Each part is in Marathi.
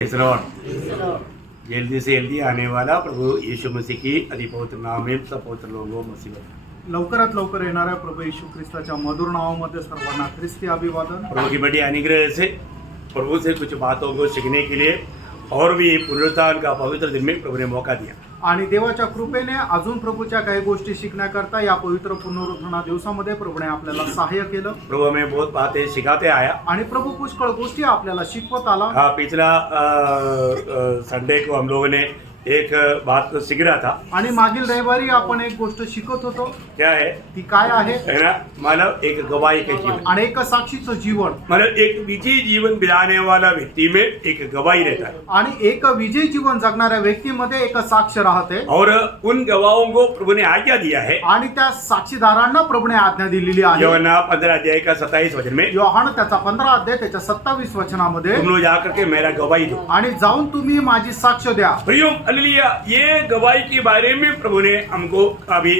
जल्दी से जल्दी आने वाला प्रभु यीशु मसीह की अति पवित्र नाम में सब पवित्र लोगों मुसीबत लवकरात लवकर येणाऱ्या प्रभू येशू ख्रिस्ताच्या मधुर नावामध्ये सर्वांना ख्रिस्ती अभिवादन। प्रभु की बड़ी अनुग्रह से प्रभु से कुछ बातों को सीखने के लिए और भी पुनरुत्थान का पवित्र दिन में प्रभु ने मौका दिया आणि देवाच्या कृपेने अजून प्रभूच्या काही गोष्टी शिकण्याकरता या पवित्र पुनरुत्थाना दिवसामध्ये प्रभूने आपल्याला सहाय्य केलं। प्रभु हमें बहुत बातें सिखाते आया आणि प्रभू पुष्कळ गोष्टी आपल्याला शिकवत आला। पिछला संडे को हम लोगों ने एक बात तो सीख रहा था आणि मागील रविवारी आपण एक गोष्ट शिकत होतो। क्या है ती काय आहे? है ना, मतलब एक गवाही का जीवन आणि एक साक्षीचं जीवन, मतलब एक विजयी जीवन बिताने वाला व्यक्ति में एक गवाही रहता है आणि एक विजयी जीवन जगणाऱ्या व्यक्तीमध्ये एक साक्ष राहते और उन गवाहों को प्रभु ने आज्ञा दिया है। आणि त्या साक्षीदारांना प्रभूने आज्ञा दिलेली आहे। यूहन्ना 15 अध्याय का 27 वचन में योहान त्याचा 15 अध्याय त्याच्या 27 वचनामध्ये तुम लोग जाकर के मेरा गवाही दो आणि जाऊन तुम्ही माझी साक्ष द्या। प्रियो हालेलुया। ये गवाही के बारे में प्रभु ने हमको अभी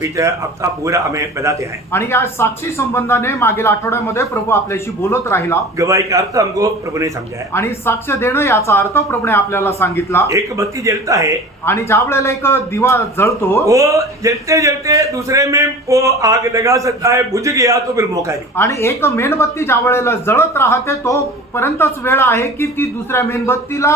पिछले हफ्ता पूरा हमें बताते हैं आणि या साक्षी संबंधाने मागील आठवड्यामध्ये प्रभू आपल्याशी बोलत राहिला। गवाही का अर्थ हमको प्रभु ने समझाया आणि साक्ष देणं याचा अर्थ प्रभूने आपल्याला सांगितला। एक बत्ती जलता है आणि ज्या वेळेला एक दिवा जळतो वो जलते जलते दूसरे में वो आग लगा सकता है, बुझ गया तो फिर मौका नहीं। आणि एक मेणबत्ती ज्या वेळेला जळत राहते तो पर्यंतच वेळ आहे की ती दुसऱ्या मेणबत्तीला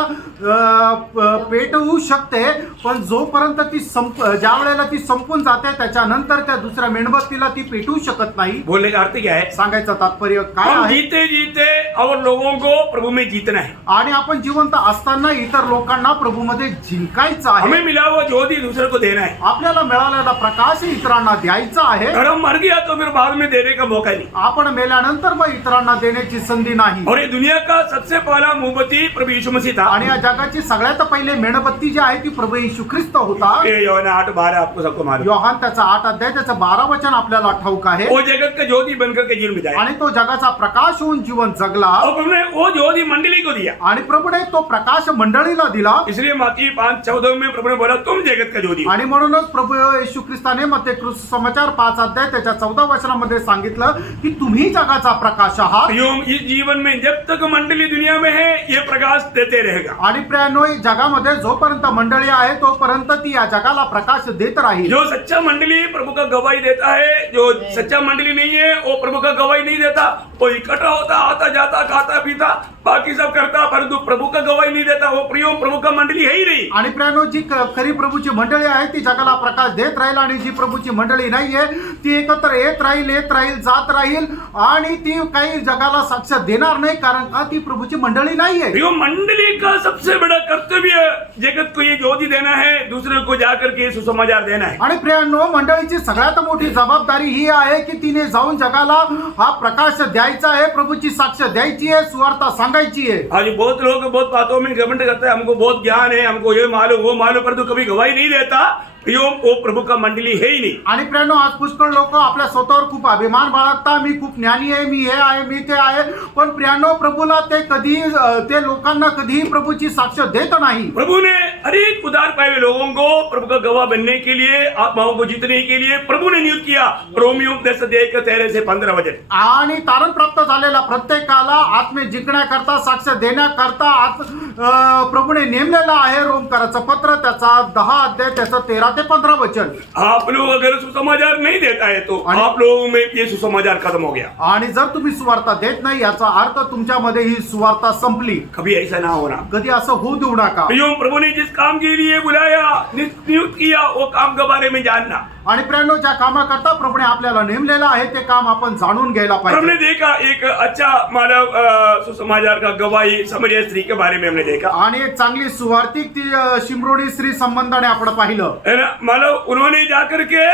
पेटवू शकते, पण जोपर्यंत ती ज्या वेळेला ती संपून जाते त्याच्यानंतर त्या दुसऱ्या मेणबत्तीला ती पेटवू शकत नाही। बोलने का अर्थ क्या है? सांगायचं तात्पर्य काय हम आहे? जीते जीते और लोगों को प्रभु में जीतना है। आणि आपण जिवंत असताना इतर लोकांना प्रभूमध्ये जिंकायचं आहे। हमें मिला हुआ ज्योति दूसरे को देना है। आपल्याला मिळालेला प्रकाश इतरांना द्यायचा आहे। अगर हम मर गया तो फिर बाद में देने का मौका नहीं। आपण मेल्यानंतर मग इतरांना देण्याची संधी नाही। और ये दुनिया का सबसे पहला मोमबत्ती प्रभु यीशु मसीह था। आणि या जगाची सगळ्यात पहिले मेणबत्ती जी आहे ती प्रभू येशू ख्रिस्त होता। ये यूहन्ना 8:12 आपको सबको मालूम। योहान त्याचा 8 अध्याय त्याचं 12 वचन आपल्याला ठाऊक आहे। वो जगत का ज्योति बनकर के जीवन बिताया आणि तो जगाचा प्रकाश होऊन जीवन जगला और प्रभु ने वो ज्योति मंडली को दिया। आणि प्रभूने तो प्रकाश मंडळीला दिला। इसलिए मत्ती 5:14 में प्रभु ने बोला तुम जगत का ज्योति। आणि म्हणूनच प्रभू येशू ख्रिस्ताने मत्ते समाचार 5 अध्याय त्याच्या 14 वचनामध्ये सांगितलं की तुम्ही जगाचा प्रकाश आहात। इस जीवन में जब तक मंडली दुनिया में है ये प्रकाश देते रहेगा। आणि प्रियानो जगामध्ये जोपर्यंत मंडळी आहे तोपर्यंत ती या जगाला प्रकाश देत राहील। जो सच्चा मंडली प्रभु का गवाही देता है, जो सच्चा मंडली नहीं है वो प्रभु का गवाही नहीं देता। वो इकट्ठा होता, आता जाता, खाता पीता, बाकी सब करता, परंतु प्रभु का गवाही नहीं देता। वो प्रियो प्रभु का मंडली है ही नहीं। आणि प्रियानो जी खरी प्रभूची मंडळी आहे ती जगाला प्रकाश देत राहील आणि जी प्रभूची मंडळी नाहीये ती एकत्र येत राहील जात राहील आणि ती काही जगाला साक्ष देणार नाही, कारण का ती प्रभूची मंडळी नाहीये। प्रियो मंडली का सबसे बड़ा कर्तव्य जगत को ये ज्योति देना है, दूसरे को जाकर के सुसमाचार देना है। आणि प्रियानो मंडळीची सगळ्यात मोठी जबाबदारी ही आहे की तिने जाऊन जगाला हा प्रकाश द्यायचा आहे, प्रभूची साक्ष द्यायची आहे, सुवार्ता सांगायची आहे। आज बहुत लोग बहुत बातों में घमंड करते हैं, हमको बहुत ज्ञान है, हमको ये मालूम वो मालूम, परंतु कभी गवाही नहीं देता। प्रियो वो प्रभु का मंडली है ही नहीं। आणि प्रियानो आज पुष्कळ लोक आपल्या स्वतःवर खूप अभिमान बाळगता, मी खूप ज्ञानी आहे, मी हे आहे, मी ते आहे, पण प्रियानो प्रभूला ते लोकांना कधीही प्रभूची साक्ष देत नाही। प्रभु ने अनेक उदार पाए हुए लोगों को प्रभु का गवाह बनने के लिए, आत्माओं को जीतने के लिए प्रभु ने नियुक्त किया। रोमियो 10 अध्याय 13 से 15 वचन। आणि तारण प्राप्त झालेल्या प्रत्येकाला आत्मे जिंकण्याकरता साक्ष देण्याकरता प्रभूने नेमलेला आहे। रोमकराचं पत्र त्याचा 10 अध्याय त्याचं 13 ते 15 वचन। आप लोग अगर सुसमाचार नहीं देता है तो आप लोगों में ये सुसमाचार खत्म हो गया। आणि जर तुम्ही सुवार्ता देत नाही याचा अर्थ तुमच्यामध्ये ही सुवार्ता संपली। कभी ऐसा ना होना। कधी असं होऊ देऊ नका। प्रियो प्रभु ने जिस काम के लिए बुलाया, नियुक्त किया, वो काम के बारे में जानना। आणि प्रियानो ज्या कामाकरता प्रभूने आपल्याला नेमलेलं आहे ते काम आपण जाणून घ्यायला पाहिजे। हमने देखा एक अच्छा मानव सुसमाचार का गवाही समरिया स्त्री के बारे में हमने देखा। आणि एक चांगली सुवार्तिक ती शिमरोनी स्त्री संबंधाने आपण पाहिलं। मतलब उन्होंने जाकर के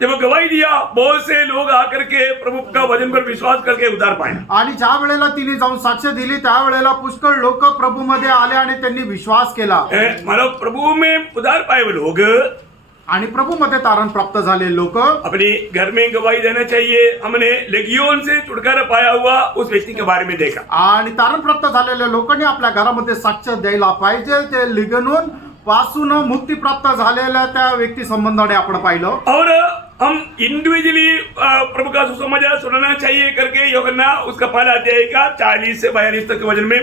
जब गवाही दिया, बहुत से लोग आकर के प्रभु का वचन पर विश्वास करके उद्धार पाए। आणि ज्या वेळेला तिने जाऊन साक्ष दिली त्यावेळेला पुष्कळ लोक प्रभू मध्ये आले आणि त्यांनी विश्वास केला। मतलब प्रभु में उद्धार पाए हुए लोग आणि प्रभू मध्ये तारण प्राप्त झाले लोक अपने घर में गवाही देना चाहिए। हमने लेगियोन से छुटकारा पाया हुआ उस व्यक्ति के बारे में देखा। आणि तारण प्राप्त झालेल्या लोकांनी आपल्या घरामध्ये साक्ष द्यायला पाहिजे। ते लिगनून पासून मुक्ती प्राप्त झालेल्या त्या व्यक्ती संबंधाने आपण पाहिलं। और हम इंडिविजुअली प्रभु का सुसमाचार सुनाना चाहिए करके यूहन्ना उसका पहला अध्याय का 40 से 42 तक के वचन में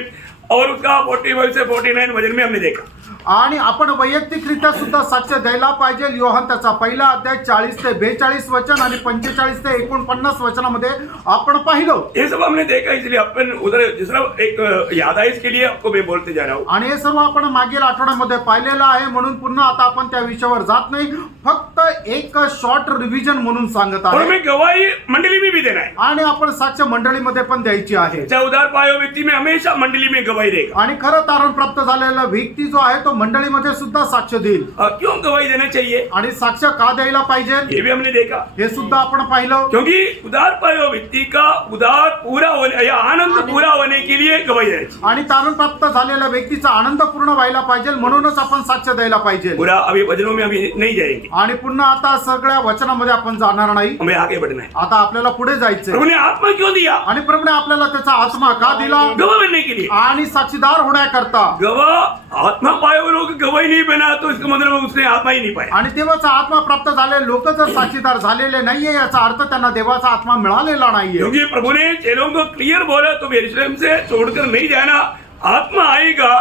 और उसका 45 से 49 वचन में हमने देखा। आणि आपण वैयक्तिकरित्या सुद्धा साक्ष द्यायला पाहिजे. योहान त्याचा पहिला अध्याय 40 ते 42 वचन आणि 45 ते 49 वचनामध्ये आपण पाहिलं. ये सब हमने देखा, इसलिए अपन उधर दूसरा एक यादाइश के लिए आपको मैं बोलते जा रहा हूँ. आणि हे सर्व आपण मागील आठवड्यामध्ये पाहिलेलं आहे, म्हणून पुन्हा आता आपण त्या विषयावर जात नाही, फक्त एक शॉर्ट रिव्हिजन म्हणून सांगत और आहे. मैं गवाही मंडली में भी देना है. आणि आपण साक्ष मंडळीमध्ये पण द्यायची आहे. चाहे उधार पायो व्यक्ति में हमेशा मंडली में गवाही देगा. आणि खरं तारण प्राप्त झालेला व्यक्ती जो आहे तो मंडळीमध्ये सुद्धा साक्ष देईल. क्यों गवाही देना चाहिए? आणि साक्ष का द्यायला पाहिजे ये भी हमने देखा. हे सुद्धा आपण पाहिलं. क्योंकि उधार पायो व्यक्ति का उधार पूरा होने या आनंद पूरा होने के लिए गवाही देना चाहिए. आणि तारण प्राप्त झालेल्या व्यक्तीचा आनंद पूर्ण व्हायला पाहिजे, म्हणूनच आपण साक्ष द्यायला पाहिजे. पूरा अभी वचनों में अभी नहीं जाएंगे, आणि पुन्हा आता सगळ्या वचनामध्ये आपण जाणार नाही. हमें आगे बढ़ना है. आता आपल्याला पुढे जायचंय. प्रभु ने आत्मा क्यों दिया? आणि प्रभूने आपल्याला त्याचा आत्मा का दिला? गवाह बनने के लिए. आणि साक्षीदार होण्याकरता. गवाह आत्मा पाए हुए लोग गवाही नहीं बना तो इसका मतलब उसने आत्मा ही नहीं पाया. आणि देवाचा आत्मा प्राप्त झालेले लोक जर साक्षीदार झालेले नाहीये, याचा अर्थ त्यांना देवाचा आत्मा मिळालेला नाहीये. क्योंकि प्रभु ने चेलों को क्लियर बोला, तुम यरूशलेम से छोड़कर नहीं जाना, आत्मा आएगा.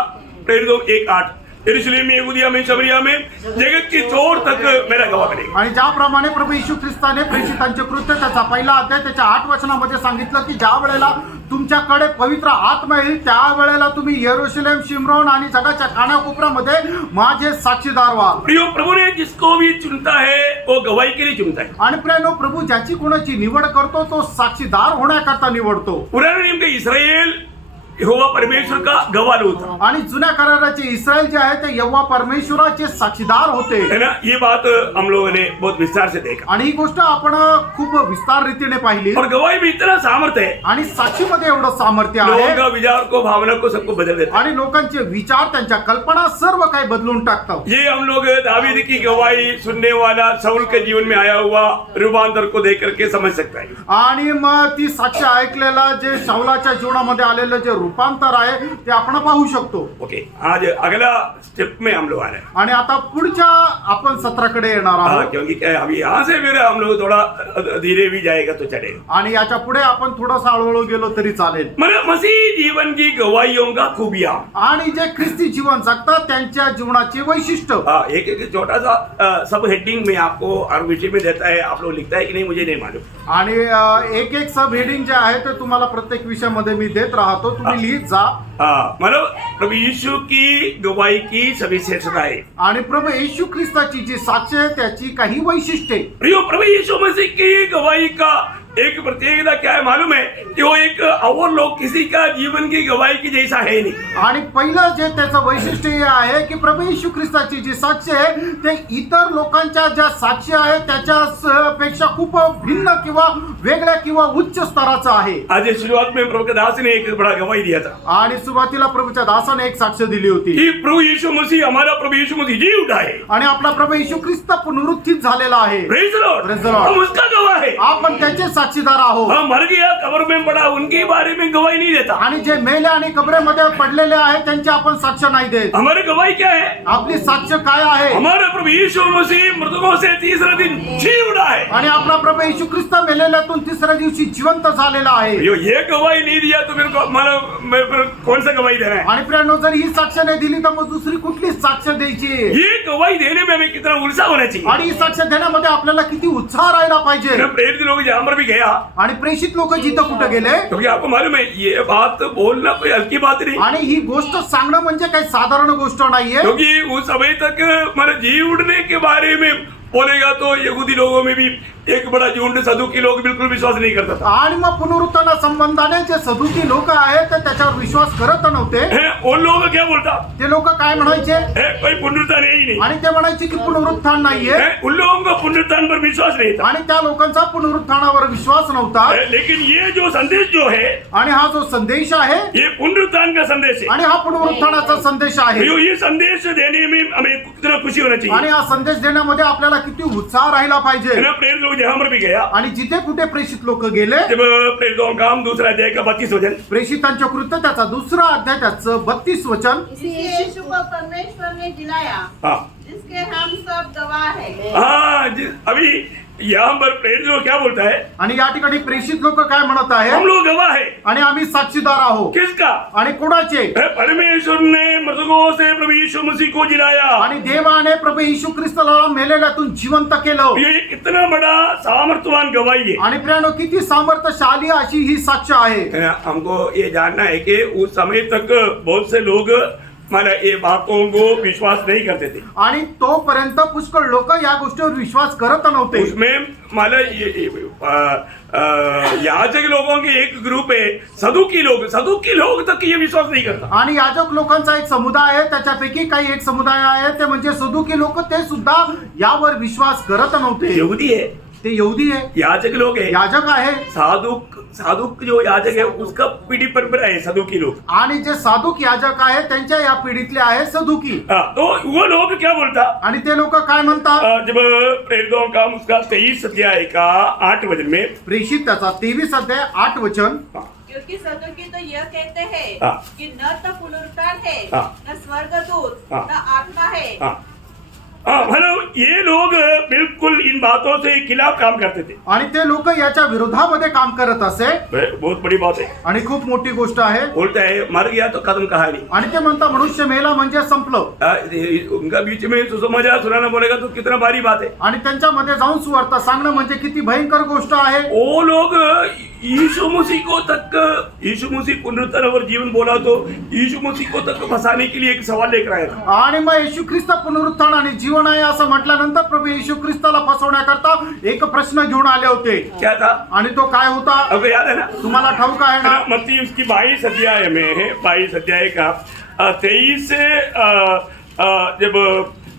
प्रेरितों 1:8 यरूशलेम में, यहूदिया में, शमरिया में, जगत की छोर तक मेरा गवाह बनेगा. आणि ज्याप्रमाणे प्रभू येशू ख्रिस्ताने प्रेषितांचे कृत्य त्याचा पहिला अध्याय त्याच्या 8 वचनामध्ये सांगितलं की ज्या वेळेला तुमच्याकडे पवित्र आत्मा येईल त्या वेळेला तुम्ही यरूशलेम, शिमरोन आणि जगाच्या कानाकोपऱ्यामध्ये माझे साक्षीदार व्हाल. प्रियो, प्रभु ने जिसको भी चुनता है वो गवाही के लिए चुनता है. आणि प्रियानो, प्रभू ज्याची कोणाची निवड करतो तो साक्षीदार होण्याकरता निवडतो. पुराने नियम के इस्राएल यहोवा परमेश्वर का गवाह होता. आणि जुन्या कराराचे इस्रायल जे आहे ते यहोवा परमेश्वराचे साक्षीदार होते. है ना. ये बात हम लोगों ने बहुत विस्तार से देखा. आणि ही गोष्ट आपण खूप विस्तार रीतीने पाहिली. और गवाही में इतना सामर्थ्य है. आणि साक्षीमध्ये एवढं सामर्थ्य लोगों आहे. का विचार को, भावना को, सबको बदल देता है. आणि लोकांचे विचार, त्यांच्या कल्पना सर्व काही बदलून टाकतात. ये हम लोग दावीद की गवाही सुनने वाला शाऊल के जीवन में आया हुआ रूपांतर को देख करके समझ सकता है. आणि मग ती साक्ष ऐकलेला जे शाऊलाच्या जीवनामध्ये आलेलं जे रूपांतर आहे ते आपण पाहू शकतो. ओके, आज अगला स्टेप में हम लोग आ रहे हैं. आणि आता पुढच्या आपण सत्राकडे येणार आहोत. क्योंकि अभी यहाँ से फिर हम लोग थोड़ा धीरे भी जाएगा तो चलेगा. आणि याच्या पुढे आपण थोडंसं हळूहळू गेलो तरी चालेल. मतलब मसीह जीवन की गवाहियों का खूबियां, आणि जे ख्रिस्ती जीवन जगतात त्यांच्या जीवनाचे वैशिष्ट्य. एक छोटा सा सब हेडिंग में आपको हर विषय में देता है. आप लोग लिखता है कि नहीं मुझे नहीं मालूम. आणि एक सब हेडिंग जे आहे ते तुम्हाला प्रत्येक विषयामध्ये मी देत राहतो, तुम्ही लिहित जा. मतलब प्रभु यीशु की गवाही की सविशेषता है. आणि प्रभू येशू ख्रिस्ताची जी साक्ष आहे त्याची काही वैशिष्ट्ये. प्रियो, प्रभु यीशु मसीह की गवाही का एक प्रत्येकता क्या है मालूम है कि वो एक और लोग किसी का जीवन की गवाही की जैसा है नहीं. आणि पहिलं जे त्याचं वैशिष्ट्य हे आहे की प्रभू येशू ख्रिस्ताची जी साक्ष आहे ते इतर लोकांच्या ज्या साक्षी आहेत त्याच्या पेक्षा खूप भिन्न किंवा वेगळ्या किंवा उच्च स्तराचं आहे. आज शुरुआत में प्रभु के दास ने एक बड़ा गवाही दिया था. आणि सुरुवातीला प्रभूच्या दासाने एक साक्ष दिली होती कि प्रभु यीशु मसीह, हमारा प्रभु यीशु मसीह जी उठा है. आणि आपला प्रभू येशू ख्रिस्त पुनरुत्थित झालेला आहे. Praise the Lord. Praise the Lord. हम उसका गवाह है. आपण त्याचे साक्षीदार आहोत. हम मर गया, कब्र में पड़ा, उनके बारे में गवाही नहीं देता. आणि जे मेले आणि कबरेमध्ये पडलेले आहेत त्यांची आपण साक्ष नाही देत. हमारी गवाही क्या है? आपली साक्ष काय आहे? हमारा प्रभु यीशु मसीह मृतकों से तीसरे दिन जी उठा है. आणि आपला प्रभू येशू ख्रिस्त मेलेल्यातून तिसऱ्या दिवशी जिवंत झालेला आहे. ये गवाही नहीं दिया तो मैं फिर कौन सा गवाही देना है? आणि प्रियानो, जर ही साक्ष नाही दिली तर मग दुसरी कुठली साक्ष द्यायची? ये गवाही देने में हमें कितना उत्साह होना चाहिए. आणि ही साक्ष देण्यामध्ये आपल्याला किती उत्साह राहायला पाहिजे. प्रेरित लोग जहां पर भी गया, आणि प्रेषित लोक जिथं कुठे गेले, क्योंकि आपको मालूम है ये बात बोलना कोई हल्की बात नहीं. आणि ही गोष्ट सांगणं म्हणजे काही साधारण गोष्ट नाहीये. क्योंकि उस समय तक मतलब जी उड़ने के बारे में बोलेगा तो यहूदी लोगों में भी एक बड़ा झुंड सदुकी लोग बिल्कुल विश्वास नहीं करता था. आणि मग पुनरुत्थाना संबंधाने जे सदुकी लोक आहेत ते त्याच्यावर विश्वास करत नव्हते. वो लोग क्या बोलता? ते लोक काय म्हणायचे? कोई पुनरुत्थान है ही नहीं. आणि ते म्हणायचे की पुनरुत्थान नाहीये. उन लोगों का पुनरुत्थान पर विश्वास नहीं था. आणि त्या लोकांचा पुनरुत्थानावर विश्वास नव्हता. लेकिन ये जो संदेश जो है, आणि हा जो संदेश आहे ये पुनरुत्थान का संदेश है. आणि हा पुनरुत्थानाचा संदेश आहे. ये संदेश देने में हमें कितना खुशी होना चाहिए. आणि हा संदेश देण्यामध्ये आपल्याला किती उत्साह राहिला पाहिजे. प्रेरित लोग जहां पर भी गया, आणि जिथे कुठे प्रेषित लोक गेले, जब प्रेरितों का काम दूसरा अध्याय का 32 वचन, प्रेषितांच्या कृत्य त्याचा दुसरा अध्याय त्याचं 32 वचन. इसी यीशु को परमेश्वर ने जिलाया, हाँ जिसके हम सब गवाह हैं. हाँ, अभी यहाँ पर प्रेरित लोग क्या बोलता है? आणि या ठिकाणी प्रेषित लोक काय म्हणत हम आहे लोग गवाह है आणि आम्ही साक्षीदार आहोत किसका? आणि कोणाचे? परमेश्वर ने मृतकों से प्रभु यीशु मसीह को जिलाया। आणि देवाने प्रभु येशू ख्रिस्ताला मेलेल्यातून जिवंत केलं ये इतना बड़ा सामर्थ्यवान गवाही है। आणि प्रियानो किती सामर्थ्यशाली अशी ही साक्ष आहे। हमको ये जानना है कि उस समय तक बहुत से लोग मला ये बातों को विश्वास नहीं करते थे आणि तोपर्यंत पुष्कळ लोक या गोष्टीवर विश्वास करत नव्हते। उसमें मला याजक लोगों के एक ग्रुप है, सदुकी लोग तक ये विश्वास नहीं करता। आणि याजक लोकांचा एक समुदाय आहे, त्याच्यापैकी काही एक समुदाय आहे ते म्हणजे सदुकी लोक, ते सुद्धा यावर विश्वास करत नव्हते। यहूदी है, ते यहूदी आहे, याजक लोग है, याजक आहे, साधुक जो याजक है उसका पीढ़ी परंपरा है सदुकी लोग, आणि जे साधुक याजक आहे त्यांच्या या पिढीतले आहे सदुकी। तो वो लोग क्या बोलता? आणि ते लोक काय म्हणतात? जब प्रेरितों का उसका 23 अध्याय का 8 वचन में, प्रेषित त्याचा 23 अध्याय 8 वचन, क्योंकि सदुकी तो यह कहते हैं हाँ। कि न तो पुनरुत्थान है, हाँ। न स्वर्गदूत, हाँ। न आत्मा है। मतलब ये लोग बिल्कुल इन बातों से खिलाफ काम करते थे। आणि ते लोक याच्या विरोधामध्ये काम करत असे। बहुत बड़ी बात है आणि खूप मोठी गोष्ट आहे। बोलता है मर गया तो खत्म कहानी, आणि ते म्हणता मनुष्य मेला म्हणजे संपलं। उनका बीच में सुसमाचार सुनाना बोलेगा तो कितना भारी बात है। आणि त्यांच्यामध्ये जाऊन सुवार्ता सांगणं म्हणजे किती भयंकर गोष्ट आहे। वो लोग यीशु मसीह को तक, यीशु मसीह पुनरुत्थान और जीवन बोला तो यीशु मसीह को तक फंसाने के लिए एक सवाल लेकर आया था। आणि मग येशू ख्रिस्त पुनरुत्थान आणि जीवन आहे असं म्हटल्यानंतर प्रभू येशू ख्रिस्ताला फसवण्याकरता एक प्रश्न घेऊन आले होते। क्या था? आणि तो काय होता? अब याद है ना? तुम्हाला ठाऊक आहे ना? मत्ती उसकी 22 अध्याय में है, 22 अध्याय का 23 से जब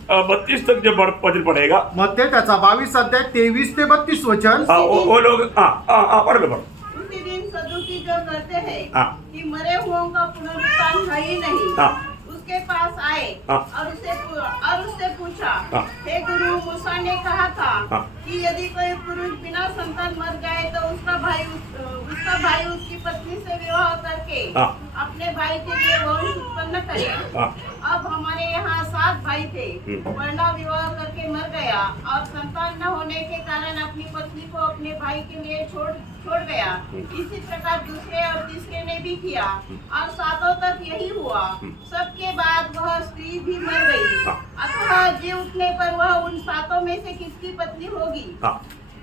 32 तक जब वचन पढ़ेगा, मध्ये त्याचा 22 अध्याय 23 ते 32 वचन। वो लोग पढ़ लो। उसी दिन सदुकी जो कहते हैं हाँ। कि मरे हुओं का पुनरुत्थान है ही नहीं, हाँ। उसके पास आए हाँ। और उससे पूछा, हाँ। हे गुरु, मूसा ने कहा था हाँ। कि यदि कोई पुरुष बिना संतान मर जाए तो उसका भाई उसकी पत्नी से विवाह करके हाँ। अपने भाई के लिए वंश उत्पन्न करे। हाँ। अब हमारे यहाँ 7 भाई थे, वरना विवाह करके मर गया और संतान न होने के कारण अपनी पत्नी को अपने भाई के लिए छोड़ गया। इसी प्रकार दूसरे और तीसरे ने भी किया और 7 तक यही हुआ। सबके बाद वह स्त्री भी मर गई, अतः जी उठने पर वह उन 7 में से किसकी पत्नी होगी?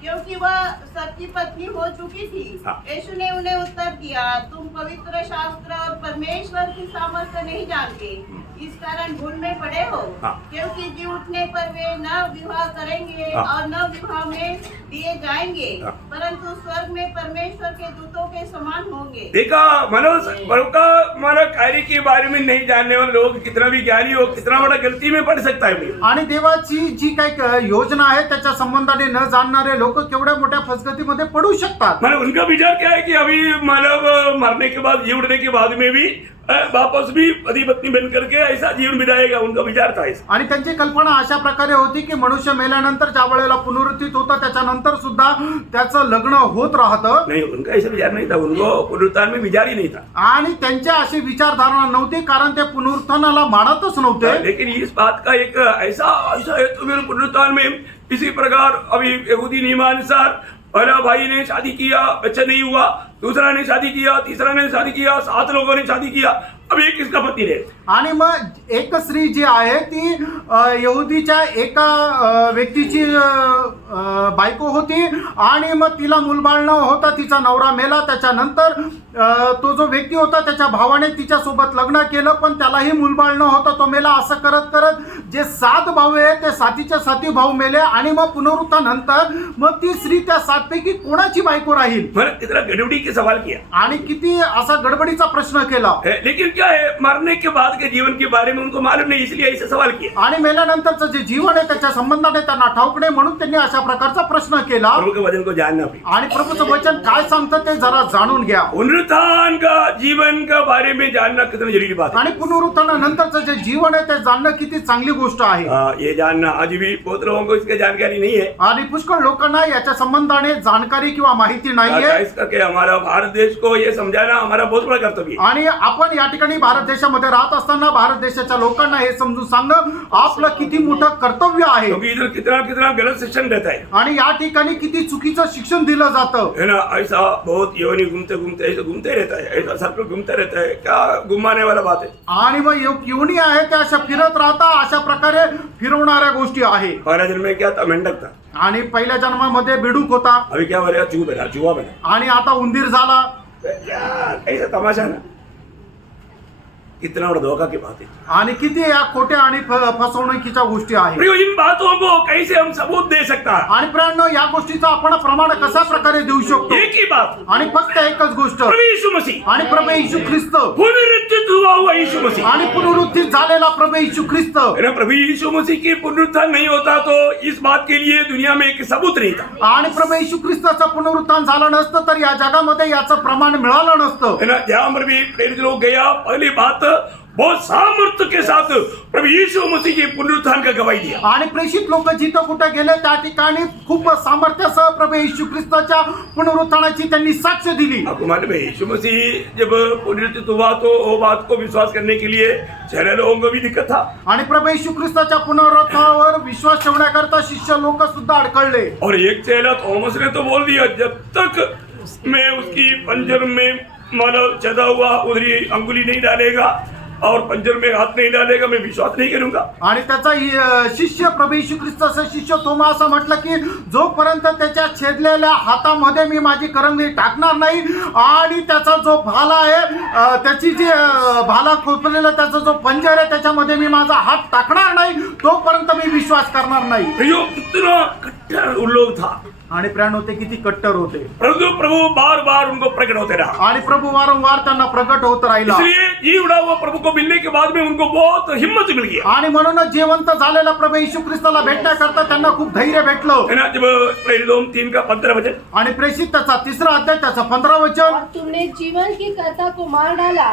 क्योंकि वह सबकी पत्नी हो चुकी थी। यीशु ने उन्हें उत्तर दिया, तुम पवित्र शास्त्र और परमेश्वर की सामर्थ्य नहीं जानते, इस कारण भूल में पड़े हो। क्योंकि जी उठने पर वे न विवाह करेंगे और न विवाह में दिए जाएंगे, परंतु स्वर्ग में परमेश्वर के दूतों के समान होंगे। देखा मानो कार्य के बारे में नहीं जानने वाले लोग कितना भी ज्ञानी हो, कितना बड़ा गलती में पड़ सकता है। आणि देवाची जी काही योजना आहे त्याच्या संबंधाने न जाणणारे लोक केवढ्या मोठ्या फसगतीमध्ये पडू शकतात। मतलब उनका विचार क्या है कि अभी मतलब मरने के बाद, जी उठने के बाद में भी वापस भी पति पत्नी बन करके ऐसा जीवन बिताएगा, उनका विचार था ऐसा। आणि त्यांची कल्पना अशा प्रकारे होती की मनुष्य मेल्यानंतर ज्या वेळेला पुनरुत्थित होता त्याच्यानंतर सुद्धा त्याचं लग्न होत राहतं। नहीं, उनका ऐसा विचार नहीं था, उनको पुनरुत्थान में विचार ही नहीं था। आणि त्यांच्या अशी विचारधारणा नव्हती, कारण ते पुनरुत्थानाला मानतच नव्हते। लेकिन इस बात का एक ऐसा हेतु मेरे पुनरुत्थान में इसी प्रकार अभी यहूदी नियमानुसार पहला भाई ने शादी किया, बच्चा नहीं हुआ, दूसरा ने शादी किया, तीसरा ने शादी किया, 7 लोगों ने शादी किया, अब एक किसका पति रहे। आणि मग एक स्त्री जी आहे ती यहुदीच्या एका व्यक्तीची बायको होती आणि मग तिला मूलबाळ न होता, तिचा नवरा मेला। त्याच्यानंतर तो जो व्यक्ती होता त्याच्या भावाने तिच्या सोबत लग्न केलं, पण त्यालाही मूलबाळ न होता, तो मेला। असं करत करत जे 7 भाऊ आहे ते 7च्या 7 भाऊ मेले आणि मग पुनरुत्थानानंतर मग ती स्त्री त्या 7 पैकी कोणाची बायको राहील? मैंने कितना गड़बड़ी के सवाल किया आणि किती असा गडबडीचा प्रश्न केला। लेकिन क्या है, मरने के बाद के जीवन के बारे में उनको मालूम नहीं, इसलिए ऐसे सवाल किया। आणि मेल्यानंतरचं जे जीवन आहे त्याच्या संबंधाने त्यांना ठाऊक नाही, म्हणून त्यांनी अशा प्रकारचा प्रश्न केला। प्रभु के वचन को जानना भी, आणि प्रभूचं वचन काय सांगतं ते जरा जाणून घ्या। पुनरुत्थान का जीवन का बारे में जानना कितना जरूरी बात है। आणि पुनरुत्थानानंतरचं जे जीवन आहे ते जाणणं किती चांगली गोष्ट आहे। ये जानना आज भी बहुत लोगों को इसकी जानकारी नहीं है। आणि पुष्कळ लोकांना याच्या संबंधाने जानकारी किंवा माहिती नाहीये। इस करके हमारा भारत देश को ये समझाना हमारा बहुत बड़ा कर्तव्य है। आणि आपण या ठिकाणी ठिकाणी भारत देशामध्ये राहत असताना भारत देशाच्या लोकांना हे समजून सांगणं आपलं किती मोठं कर्तव्य आहे, क्योंकि इधर कितना कितना गलत शिक्षण रहता है आणि या ठिकाणी किती चुकीचं शिक्षण दिलं जातं. है ना. ऐसा बहुत योनि घूमते घूमते ऐसे घूमते रहता है, ऐसा सर्कल घूमते रहता है. क्या घुमाने वाला बात है. आणि मग योनी आहे त्या अशा फिरत राहता, अशा प्रकारे फिरवणाऱ्या गोष्टी आहे. पहला जन्म में क्या था, मेंढक था. आणि पहिल्या जन्मामध्ये बेडूक होता अभी क्या बनेगा, चूहा बना. आणि आता उंदीर झाला. क्या ऐसा तमाशा ना, इतना बड़ा धोखा की बात है. आणि किती या खोट्या आणि फसवणुकीच्या गोष्टी आहेत. प्रियो, इन बातों को कैसे हम सबूत दे सकता है. आणि प्रियांनो, या गोष्टीचा आपण प्रमाण कशा प्रकारे देऊ शकतो. एक ही बात, आणि फक्त एकच गोष्ट, प्रभु यीशु मसीह आणि प्रभू येशू ख्रिस्त, पुनरुत्थित हुआ हुआ यीशु मसीह. आणि पुनरुत्थित झालेला प्रभू येशू ख्रिस्त. है ना. प्रभु यीशु मसीह की पुनरुत्थान नहीं होता तो इस बात के लिए दुनिया में एक सबूत नहीं था. आणि प्रभू येशू ख्रिस्ताचं पुनरुत्थान झालं नसतं तर या जगामध्ये याचं प्रमाण मिळालं नसतं. है ना. जहां पर भी प्रेरित लोग गया, पहली बात बहुत सामर्थ्य के साथ प्रभु यीशु मसीह के पुनरुत्थान का गवाही दिया. आणि प्रेषित लोक जिथं कुठे गेले त्या ठिकाणी खूप सामर्थ्यासह प्रभू येशू ख्रिस्ताच्या पुनरुत्थानाची त्यांनी साक्ष दिली. आपको मालूम है, यीशु मसीह जब पुनरुत्थित हुआ तो वो बात को विश्वास करने के लिए सारे लोगों को भी दिक्कत था. आणि प्रभू येशू ख्रिस्ताच्या पुनरुत्थानावर विश्वास ठेवण्याकरता शिष्य लोक सुद्धा अडकळले. और एक चेला थॉमस ने तो बोल दिया, जब तक मैं उसकी पंजर में मतलब चढ़ा हुआ उधरी अंगुली नहीं डालेगा और पंजर में हाथ नहीं डालेगा, मैं विश्वास नहीं करूंगा. आणि त्याचा शिष्य प्रभू येशू ख्रिस्ताचा शिष्य थोमा असं म्हटलं की जोपर्यंत त्याच्या छेदलेल्या हातामध्ये मी माझी करंगळी टाकणार नाही आणि त्याचा जो भाला आहे, त्याची जी भाला खोपलेला त्याचा जो पंजर आहे त्याच्यामध्ये मी माझा हात टाकणार नाही, तोपर्यंत मी विश्वास करणार नाही. प्रियो, कितना कट्टर उन लोग था. आणि प्राण ते किती कट्टर होते. प्रभु बार बार उनको प्रकट होते रहा. आणि प्रभू वारंवार त्यांना प्रकट होत राहिला. इसलिए जी उड़ा हुआ प्रभु को मिलने के बाद में उनको बहुत हिम्मत मिल गया. आणि म्हणूनच जिवंत झालेला प्रभू येशू ख्रिस्ताला भेटण्याकरता त्यांना खूप धैर्य भेटलं. है ना. जब प्रेरित 3 का 15 वचन, आणि प्रेषित त्याचा 3रा अध्याय त्याचा 15 वचन, और तुमने जीवन के कर्ता को मार डाला,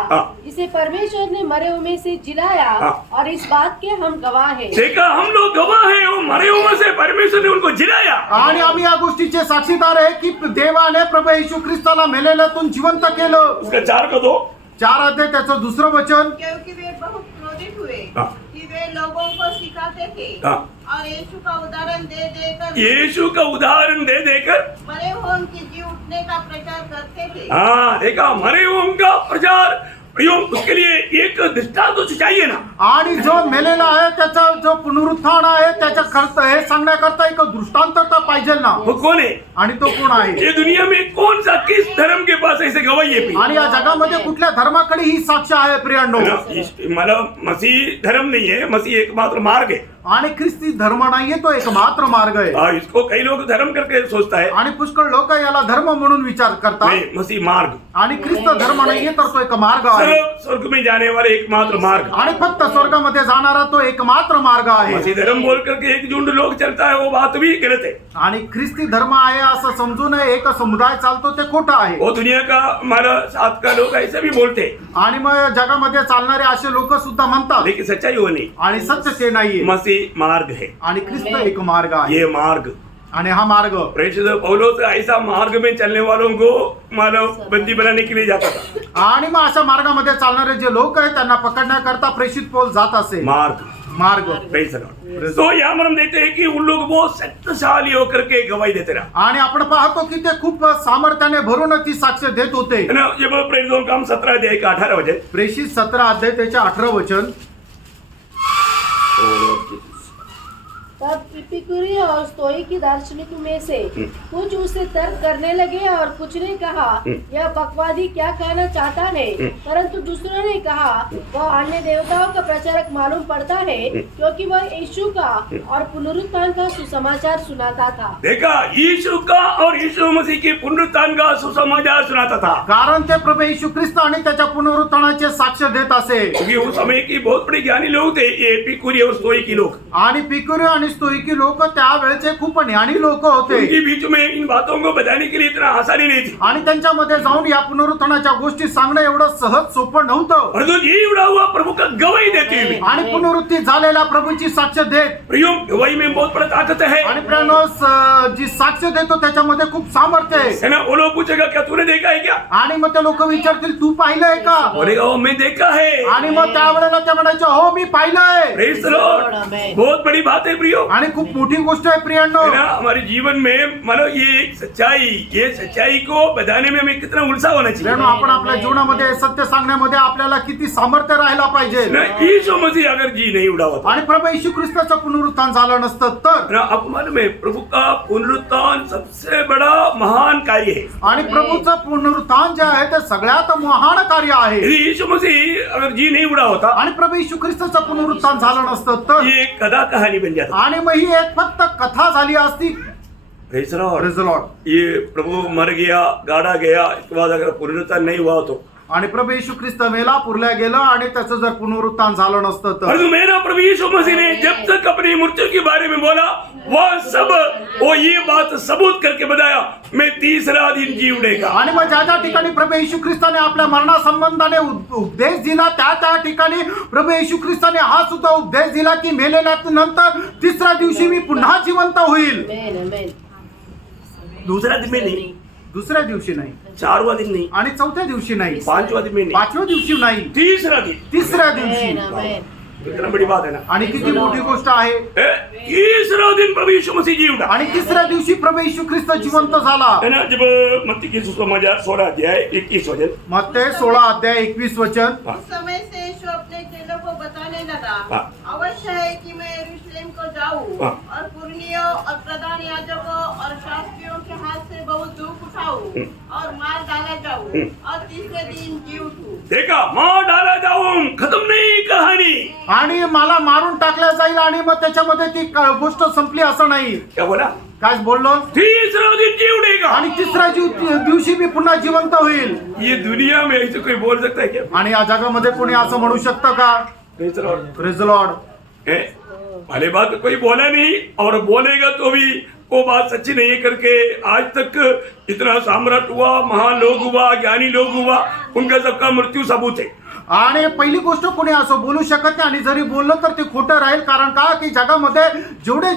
इसे परमेश्वर ने मरे हुए में से जिलाया, और इस बात के हम गवाह हैं. देखा, हम लोग गवाह हैं, वो मरे हुए से परमेश्वर ने उनको जिलाया. आणि आम्ही या गोष्टीचे साक्षीदार आहे की देवाने प्रभू येशू ख्रिस्ताला मेलेल्यातून जिवंत केलं. उसका 4 का 2, 4 अध्याय त्याचं 2रं वचन, क्योंकि वे बहुत क्रोधित हुए हाँ। कि वे लोगों को सिखाते थे हाँ। और यीशु का उदाहरण दे देकर यीशु का उदाहरण दे देकर, मरे हुए उनके जी उठने का प्रचार करते थे. हाँ देखा, मरे हुए का प्रचार. प्रियो, उसके लिए एक दृष्टांत तो चाहिए ना. आणि जो मेलेला आहे त्याचा जो पुनरुत्थान आहे त्याच्या खर्च हे सांगण्याकरता एक दृष्टांत तर पाहिजे ना. वो कौन है? आणि तो कोण आहे? ये दुनिया में कौन सा, किस धर्म के पास ऐसे गवाही है? आणि या जगामध्ये कुठल्या धर्माकडे ही साक्ष आहे प्रियांनो? मतलब मसीह धर्म नहीं है, मसीह एकमात्र मार्ग है. आणि ख्रिस्ती धर्म नाहीये, तो एक मात्र मार्ग आहे. इसको कई लोग धर्म करके सोचता है. आणि पुष्कळ लोक याला धर्म म्हणून विचार करतात. नहीं, मसीह मार्ग. आणि ख्रिस्त धर्म नाहीये तर तो एक मार्ग आहे. स्वर्ग में जाने वाले एकमात्र मार्ग. आणि फक्त स्वर्गामध्ये जाणारा तो एकमात्र मार्ग आहे. मसीह धर्म बोल करके एक झुंड लोग चलता है, वो बात भी गलत है. आणि ख्रिस्ती धर्म आहे असं समजून एक समुदाय चालतो ते खोटं आहे. वो दुनिया का हमारा साथ का लोग ऐसे भी बोलते हैं. आणि मग जगामध्ये चालणारे असे लोक सुद्धा म्हणतात. लेकिन सच्चाई वो नहीं. आणि सत्य ते नाहीये. मसीह मार्ग है. आणि ख्रिस्त एक मार्ग आहे. ये मार्ग, आणि हा मार्ग प्रेषित पौलुस ऐसा मार्ग में चलने वालों को मानव बंदी बनाने के लिए जाता था. आणि मग अशा मार्गामध्ये चालणारे जे लोक आहेत त्यांना पकडण्याकरता प्रेषित पौल जात असे. मार्ग Praise the Lord. तो यहाँ पर हम देखते हैं कि उन लोग बहुत शक्तिशाली होकर के गवाही देते रहा. आणि आपण पाहतो की ते खूप सामर्थ्याने भरून ती साक्ष देत होते. है ना. जब प्रेरितों का 17 अध्याय का 18 वचन, प्रेषित 17 अध्याय त्याचे 18 वचन, तब इपिकुरी और स्तोईकी दार्शनिकों में से कुछ उससे तर्क करने लगे और कुछ ने कहा यह बकवादी क्या कहना चाहता है, परंतु दूसरों ने कहा वह अन्य देवताओं का प्रचारक मालूम पड़ता है क्योंकि वह यीशु का और पुनरुत्थान का सुसमाचार सुनाता था. देखा, यीशु का और यीशु मसीह के पुनरुत्थान का सुसमाचार सुनाता था. कारण ते प्रभू येशू ख्रिस्त आणि त्याच्या पुनरुत्थानाचे साक्ष देत असे. क्योंकि उस समय की बहुत बड़ी ज्ञानी लोग थे, ये एपिकुरी और स्तोईकी लोग. आणि पिकुरी आणि स्तोईकी लोक त्यावेळेचे खूप ज्ञानी लोक होते. उनके बीच में इन बातों को बताने के लिए इतना आसानी नहीं थी. आणि त्यांच्यामध्ये जाऊन या पुनरुत्थानाच्या गोष्टी सांगणं एवढं सहज सोपं नव्हतं. परंतु ये उड़ा हुआ प्रभु का गवाही देते हुए आणि पुनरुत्थित झालेल्या प्रभूची साक्ष देत प्रियो गवाही में बहुत बड़ा ताकत है आणि प्रियानो, जी साक्ष देतो त्याच्यामध्ये खूप सामर्थ्य आहे. है ना. वो लोग पूछेगा क्या तूने देखा है क्या, आणि मग ते लोक विचारतील तू पाहिलंय का, बोलेगा वो मैं देखा है. आणि मग त्यावेळेला ते म्हणायचे हो मी पाहिलंय. Praise the Lord. बहुत बड़ी बात है प्रियो. आणि खूप मोठी गोष्ट आहे प्रियांनो. है ना. हमारे जीवन में मानो ये सच्चाई को बताने में हमें कितना उत्साह होना चाहिए. प्रियांनो, आपण आपल्या जीवनामध्ये सत्य सांगण्यामध्ये आपल्याला किती सामर्थ्य राहायला पाहिजे. ना यीशु मसीह अगर जी नहीं उड़ा होता, आणि प्रभू येशू ख्रिस्ताचं पुनरुत्थान झालं नसतं तर, ना आपको मालूम है प्रभु का पुनरुत्थान सबसे बड़ा महान कार्य है. आणि प्रभूचं पुनरुत्थान जे आहे ते सगळ्यात महान कार्य आहे. यदि यीशु मसीह अगर जी नहीं उड़ा होता, आणि प्रभू येशू ख्रिस्ताचं पुनरुत्थान झालं नसतं तर, ये एक कथा कहानी बन जाता. आणि मग ही एक फक्त कथा झाली असती. Praise the Lord. Praise the Lord. ये प्रभु मर गया, गाड़ा गया, इसके बाद अगर पुनरुत्थान नहीं हुआ तो, आणि प्रभू येशू ख्रिस्त मेला, पुरल्या गेलं, आणि त्याचं जर पुनरुत्थान झालं नसतं तर, परंतु मेरा प्रभु यीशु मसीह ने जब तक अपनी मृत्यु के बारे में बोला, वह सब वो ये बात सबूत करके बताया, मैं तीसरा दिन जी उठेगा. आणि मग ज्या ज्या ठिकाणी प्रभू येशू ख्रिस्ताने आपल्या मरणासंबंधाने उपदेश दिला, त्या ठिकाणी प्रभू येशू ख्रिस्ताने हा सुद्धा उपदेश दिला की मेलेल्या नंतर तिसऱ्या दिवशी मी पुन्हा जिवंत होईल. दूसरा दिन में नहीं, दुसऱ्या दिवशी नाही, चारवा दिन नहीं, आणि चौथ्या दिवशी नाही, पांचवा दिन में नहीं, पाचव्या दिवशी नाही, तीसरा दिन. तिसऱ्या दिवशी. इतना बड़ी बात है ना. आणि किती मोठी गोष्ट आहे. तीसरा दिन प्रभु यीशु मसीह जी उठा. आणि तिसऱ्या दिवशी प्रभू येशू ख्रिस्त जिवंत झाला. है ना. जब मत्ती की सुसमाचार 16 अध्याय 21 वचन, मत्ते 16 अध्याय 21 वचन. उस समय से यीशु अपने चेलों को बताने लगा, हाँ। अवश्य है कि मैं यरूशलेम को जाऊं हाँ। और पुरनियों और प्रधान याजकों और शास्त्रियों के हाथ से बहुत दुख उठाऊं और मार डाला जाऊं और तीसरे दिन जी उठूं. देखा, मार डाला जाऊं, खत्म नहीं कहानी. आणि मला मारून टाकल्या जाईल, आणि मग त्याच्यामध्ये ती गोष्ट संपली असं नाही. क्या बोला, काय बोललो, तीसरा दिन जी उठेगा. आणि तिसऱ्या दिवशी मी पुन्हा जिवंत होईल. ये दुनिया में ऐसे कोई बोल सकता है क्या? आणि या जगामध्ये कोणी असं म्हणू शकतं का? Praise the Lord. Praise the Lord. है? भले बात तो कोई बोला नहीं, और बोलेगा तो भी वो बात सच्ची नहीं करके आज तक इतना साम्राट हुआ, महान लोग हुआ, ज्ञानी लोग हुआ, उनका सबका मृत्यू सबूत है. आणि पहिली गोष्ट कोणी असं बोलू शकत नाही, आणि जरी बोललं तर ते खोटं राहील. कारण का की जगामध्ये जेवढे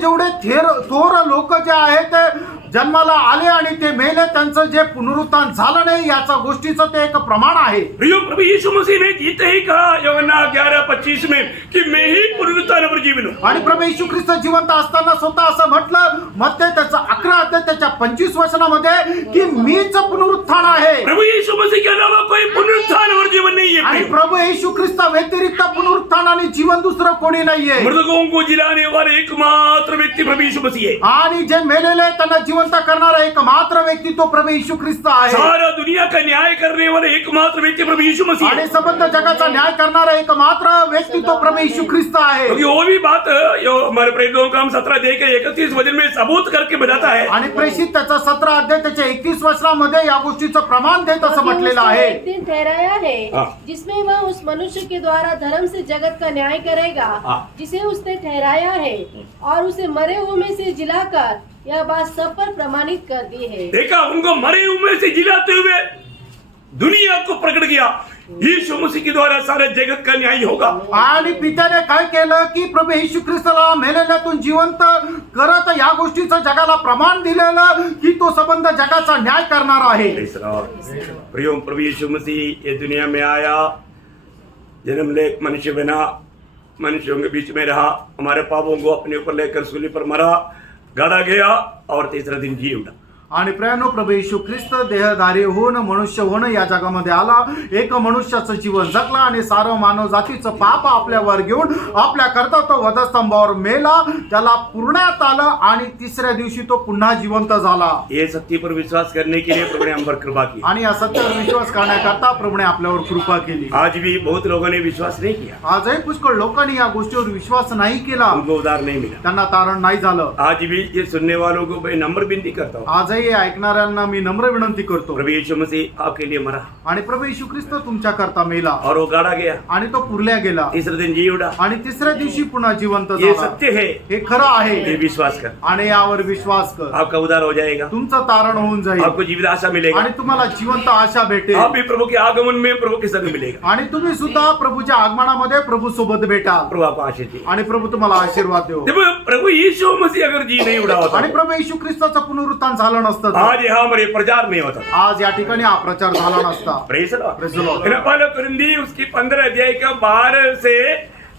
थोर लोक जे आहेत ते जन्माला आले आणि ते मेले, त्यांचं जे पुनरुत्थान झालं नाही याचा गोष्टीचं ते एक प्रमाण आहे. प्रियो प्रभु यीशु मसीह ने जीते ही कहा यूहन्ना 11:25 में कि मैं ही पुनरुत्थान और जीवन हूं. आणि प्रभू येशू ख्रिस्त जिवंत असताना स्वतः असं म्हटलं, मग ते त्याचं 11 अध्याय त्याच्या 25 वचनामध्ये की मीच पुनरुत्थान आहे. प्रभु यीशु मसीह के अलावा कोई पुनरुत्थान और जीवन नहीं है. आणि प्रभू येशू ख्रिस्ता व्यतिरिक्त पुनरुत्थान आणि जीवन दुसरं कोणी नाहीये. मृतकों को जिलाने वाले एकमात्र व्यक्ति प्रभु यीशु मसीह है. आणि जे मेलेले त्यांना जिवंत करणारा एकमात्र व्यक्ती तो प्रभू येशू ख्रिस्त आहे. सारा दुनिया का न्याय करने वाले एकमात्र व्यक्ति प्रभु यीशु मसीह आणि है. संबंध जगाचा न्याय करणारा एकमात्र व्यक्ती तो प्रभू येशू ख्रिस्त आहे. क्योंकि वो भी बात यो हमारे प्रेरितों का 17 अध्याय के 31 वचन में सबूत करके बताता है. आणि प्रेषित त्याचा 17 अध्याय त्याच्या 31 वचनामध्ये या गोष्टीचं प्रमाण देत असं म्हटलेलं उसने आहे. एक दिन ठहराया है हाँ। जिसमें वह उस मनुष्य के द्वारा धर्म से जगत का न्याय करेगा, हाँ। जिसे उसने ठहराया है, और उसे मरे हुए में से जिलाकर यह बात सब पर प्रमाणित कर दी है. देखा, उनको मरे हुए से जिलाते हुए दुनिया को प्रकट किया, यीशु मसीह के द्वारा सारे जगत का न्याय होगा. आणि पित्याने काय केलं की प्रभू येशू ख्रिस्ताला मेलेल्यातून जिवंत करत या गोष्टीचं जगाला प्रमाण दिलेलं की तो संबंध जगाचा न्याय करणार आहे. प्रियो प्रभु यीशु मसीह ये दुनिया में आया, जन्म ले मनुष्य बना, मनुष्यों के बीच में रहा, हमारे पापों को अपने ऊपर लेकर सूली पर मरा, गाड़ा गया और तीसरा दिन जी उठा. आणि प्रियानो, प्रभू येशू ख्रिस्त देहधारी होऊन मनुष्य होणं या जगामध्ये आला, एक मनुष्याचं जीवन जगला आणि सारं मानव जातीचं पाप आपल्यावर घेऊन आपल्या करता तो वधस्तंभावर मेला, त्याला पुरण्यात आलं आणि तिसऱ्या दिवशी तो पुन्हा जिवंत झाला. ये सत्य पर विश्वास करने के लिए प्रभु ने हम पर कृपा की. आणि या सत्यावर विश्वास करण्याकरता प्रभूने आपल्यावर कृपा केली. आज भी बहुत लोगों ने विश्वास नहीं किया, आजही पुष्कळ लोकांनी या गोष्टीवर विश्वास नाही केला, उनको उद्धार नहीं मिला. त्यांना तारण नाही झालं. आज भी ये सुनने वालों को मैं नम्र विनती करता हूँ, आजही आजही ऐकणाऱ्यांना मी नम्र विनंती करतो, प्रभु यीशु मसीह आपके लिए मरा आणि प्रभू येशू ख्रिस्त तुमच्या करता मेला और वो गाड़ा गया, आणि तो पुरल्या गेला तीसरे दिन जी उठा। आणि तिसऱ्या दिवशी पुन्हा जिवंत ये झाला। सत्य है, हे खरं ये आहे विश्वास कर, आणि यावर विश्वास कर, आपका उद्धार हो जाएगा, तुमचं तारण होऊन जाईल आपको जीवित आशा मिलेगा, आणि तुम्हाला जिवंत आशा भेटेल आप भी प्रभु के आगमन में प्रभु के संग मिलेगा। आणि तुम्ही सुद्धा प्रभूच्या आगमनामध्ये प्रभू सोबत भेटाल प्रभु आपको आशीष दे। आणि प्रभू तुम्हाला आशीर्वाद देव। देखो प्रभु यीशु मसीह अगर जी नहीं उड़ा होता, आणि प्रभू येशू ख्रिस्ताचं पुनरुत्थान झालं नसतं तर आज यहाँ हमारे प्रचार नहीं होता। आज या ठिकाणी हा प्रचार झाला नसता। Praise the Lord. Praise the Lord. पहले कुरिन्दी उसकी 15 अध्याय का 12 से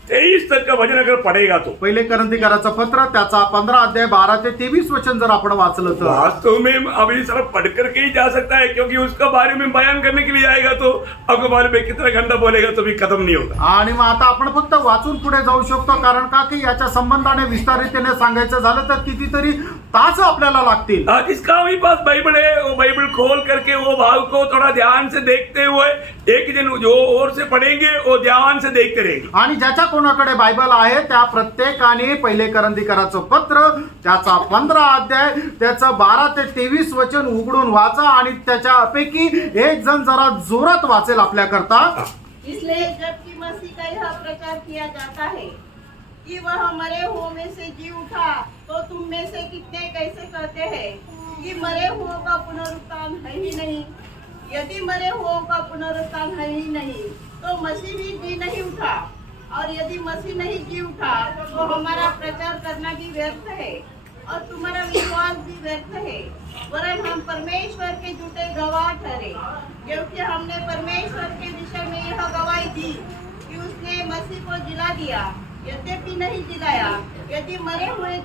23 तक का वचन अगर पढ़ेगा तो पहिले करंथीकराचं पत्र त्याचा 15 अध्याय 12 ते 23 वचन जर आपण वाचलं तर वास्तव में अभी सिर्फ पढ़ करके ही जा सकता है, क्योंकि उसका बारे में बयान करने के लिए आएगा तो आपको बारे में कितना घंटा बोलेगा तो भी खत्म नहीं होगा। आणि मग आता आपण फक्त वाचून पुढे जाऊ शकतो, कारण का की याच्या संबंधाने विस्तारितने सांगायचं झालं तर कितीतरी तास आपल्याला लागतील। जिसका भी पास बाइबल है वो बाइबल खोल करके वो भाग को थोड़ा ध्यान से देखते हुए एक दिन जो और से पढ़ेंगे वो ध्यान से देखते रहेंगे। आणि ज्याच्या कोणाकडे बायबल आहे त्या प्रत्येकाने पहिले करंथीकराचं पत्र त्याचा 15 अध्याय त्याचं 12 ते 23 वचन उघडून वाचा आणि त्याच्यापैकी एक जण जरा जोरात वाचेल आपल्या करता। इसलिए जबकि मसीह का यह प्रचार किया जाता है कि वह मरे हुओं में से जी उठा, तो तुम में से कितने कैसे कहते हैं कि मरे हुओं का पुनरुत्थान है ही नहीं? यदि मरे हुओं का पुनरुत्थान है ही नहीं तो मसीह भी जी नहीं उठा, और यदि मसीह नहीं जी उठा तो हमारा प्रचार करना भी व्यर्थ है और तुम्हारा विश्वास भी व्यर्थ है, वरन हम परमेश्वर के झूठे गवाह ठहरे, क्योंकि हमने परमेश्वर के विषय में यह गवाही दी कि उसने मसीह को जिला दिया, यद्यपि नहीं जिलाया। यदि मरे हुए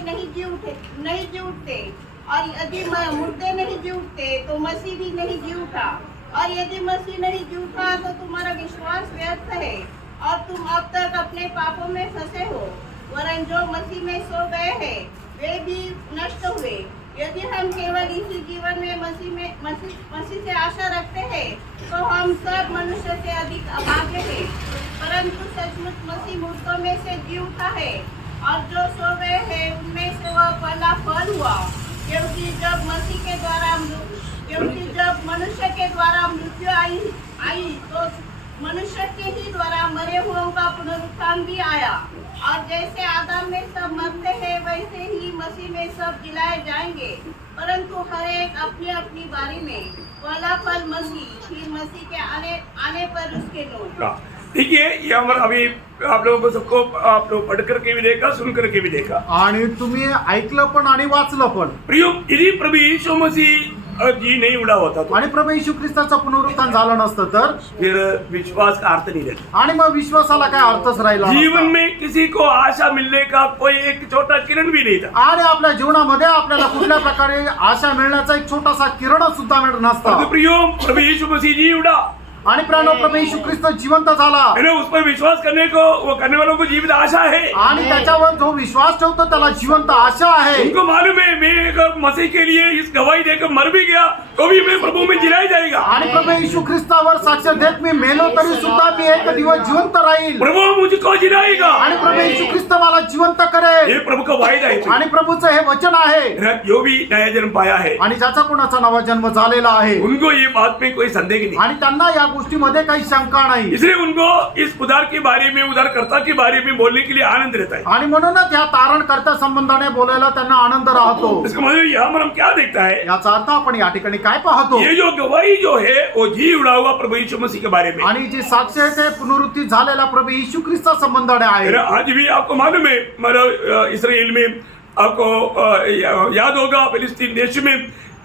नहीं जी उठते और यदि मुर्दे नहीं जी उठते तो मसीह भी नहीं जी उठा, और यदि मसीह नहीं जी उठा तो तुम्हारा विश्वास व्यर्थ है और तुम अब तक अपने पापों में फंसे हो, वरन जो मसीह में सो गए हैं वे भी नष्ट हुए। यदि हम केवल इसी जीवन में मसीह से आशा रखते हैं तो हम सब मनुष्य से अधिक अभागे हैं, परंतु सचमुच मसीह मृतों में से जी उठा है, और जो सो गए हैं उनमें से वह पहला फल हुआ, क्योंकि जब मनुष्य के द्वारा मृत्यु आई तो मनुष्य के ही द्वारा मरे हुओं का पुनरुत्थान भी आया, और जैसे आदम में सब मरते हैं वैसे ही मसीह में सब जिलाए जाएंगे, परंतु हर एक अपनी अपनी बारी में, पहला फल मसीह, फिर मसीह के आने पर उसके लोग। देखिए ये हमारा अभी आप लोगों को सबको आप लोग पढ़ करके भी देखा, सुन करके भी देखा, आणि तुम्ही ऐकलं पण आणि वाचलं पण। प्रियो यदि प्रभु यीशु मसीह जी नहीं उड़ा होता तो आणि प्रभू येशू ख्रिस्ताचं पुनरुत्थान झालं नसतं तर फिर विश्वास का अर्थ नहीं रहता। आणि मग विश्वासाला काय अर्थच राहिला जीवन नसता। में किसी को आशा मिलने का कोई एक छोटा किरण भी नहीं था। आणि आपल्या जीवनामध्ये आपल्याला कुठल्या प्रकारे आशा मिळण्याचा एक छोटासा किरण सुद्धा मिळत नसता। परंतु प्रियो प्रभु यीशु मसीह जी उड़ा, आणि प्राणो प्रभू येशू ख्रिस्त जिवंत झाला, मैंने उस पर विश्वास करने को वो करने वालों को जीवित आशा है। आणि त्याच्यावर जो विश्वास ठेवतो त्याला जिवंत आशा आहे। उनको मालूम है मैं अगर मसीह के लिए इस गवाही देकर मर भी गया तो भी मैं प्रभु में जिलाया जाएगा। आणि प्रभू येशू ख्रिस्तावर साक्ष देत मी मेलो तरी सुद्धा मी एक दिवस जिवंत राहील, प्रभु मुझको जिलाएगा। आणि प्रभू येशू ख्रिस्त मला जिवंत करेल। ये प्रभु का वायदा है। आणि प्रभूचं हे वचन आहे। जो भी नया जन्म पाया है आणि ज्याचा कोणाचा नवा जन्म झालेला आहे उनको ये बात में कोई संदेह नहीं, आणि त्यांना या गोष्टीमध्ये काही शंका नाही। इसलिए उनको इस उद्धार के बारे में, उद्धारकर्ता के बारे में बोलने के लिए आनंद रहता है। आणि म्हणूनच या तारणकर्त्या संबंधाने बोलायला त्यांना आनंद राहतो। इसका मतलब यहाँ पर हम क्या देखता है, याचा अर्थ आपण या ठिकाणी काय पाहतो, ये जो गवाही जो है वो जी उड़ा हुआ प्रभु यीशु मसीह के बारे में, आणि जी साक्ष आहे ते पुनरुत्थित झालेला प्रभू येशू ख्रिस्ता संबंधाने आहे। आज भी आपको मालूम है मतलब इसराइल में आपको याद होगा फिलिस्तीन देश में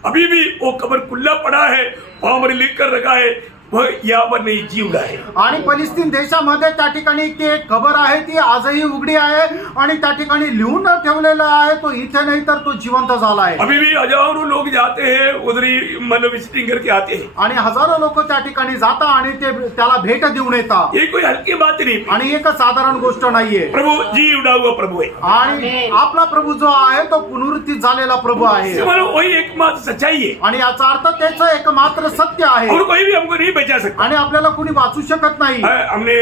अभी भी वो कब्र खुला पड़ा है, वहां पर लिख कर रखा है वह यहाँ पर नहीं जी उड़ा है। आणि फलिस्तीन देशामध्ये त्या ठिकाणी ती एक खबर आहे ती आजही उघडी आहे आणि त्या ठिकाणी लिहून ठेवलेला आहे, तो इथे नाही तर तो जिवंत झाला आहे। अभी भी हजारों लोग जाते हैं उधरी मतलब विजिटिंग करके आते हैं, आणि हजारो लोक त्या ठिकाणी जातात आणि ते त्याला भेट देऊन येतात। ये कोई हल्की बात नहीं, आणि एक साधारण गोष्ट नाहीये। प्रभु जी उड़ा हुआ प्रभु है, आणि आपला प्रभू जो आहे तो पुनरुत्थित झालेला प्रभू आहे, मतलब वही एकमात्र सच्चाई है आणि याचा अर्थ त्याचं एकमात्र सत्य आहे, और कोई भी हमको नहीं बचा सकता। आणि आपल्याला कुणी वाचू शकत नाही। हमने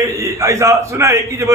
ऐसा सुना है कि जब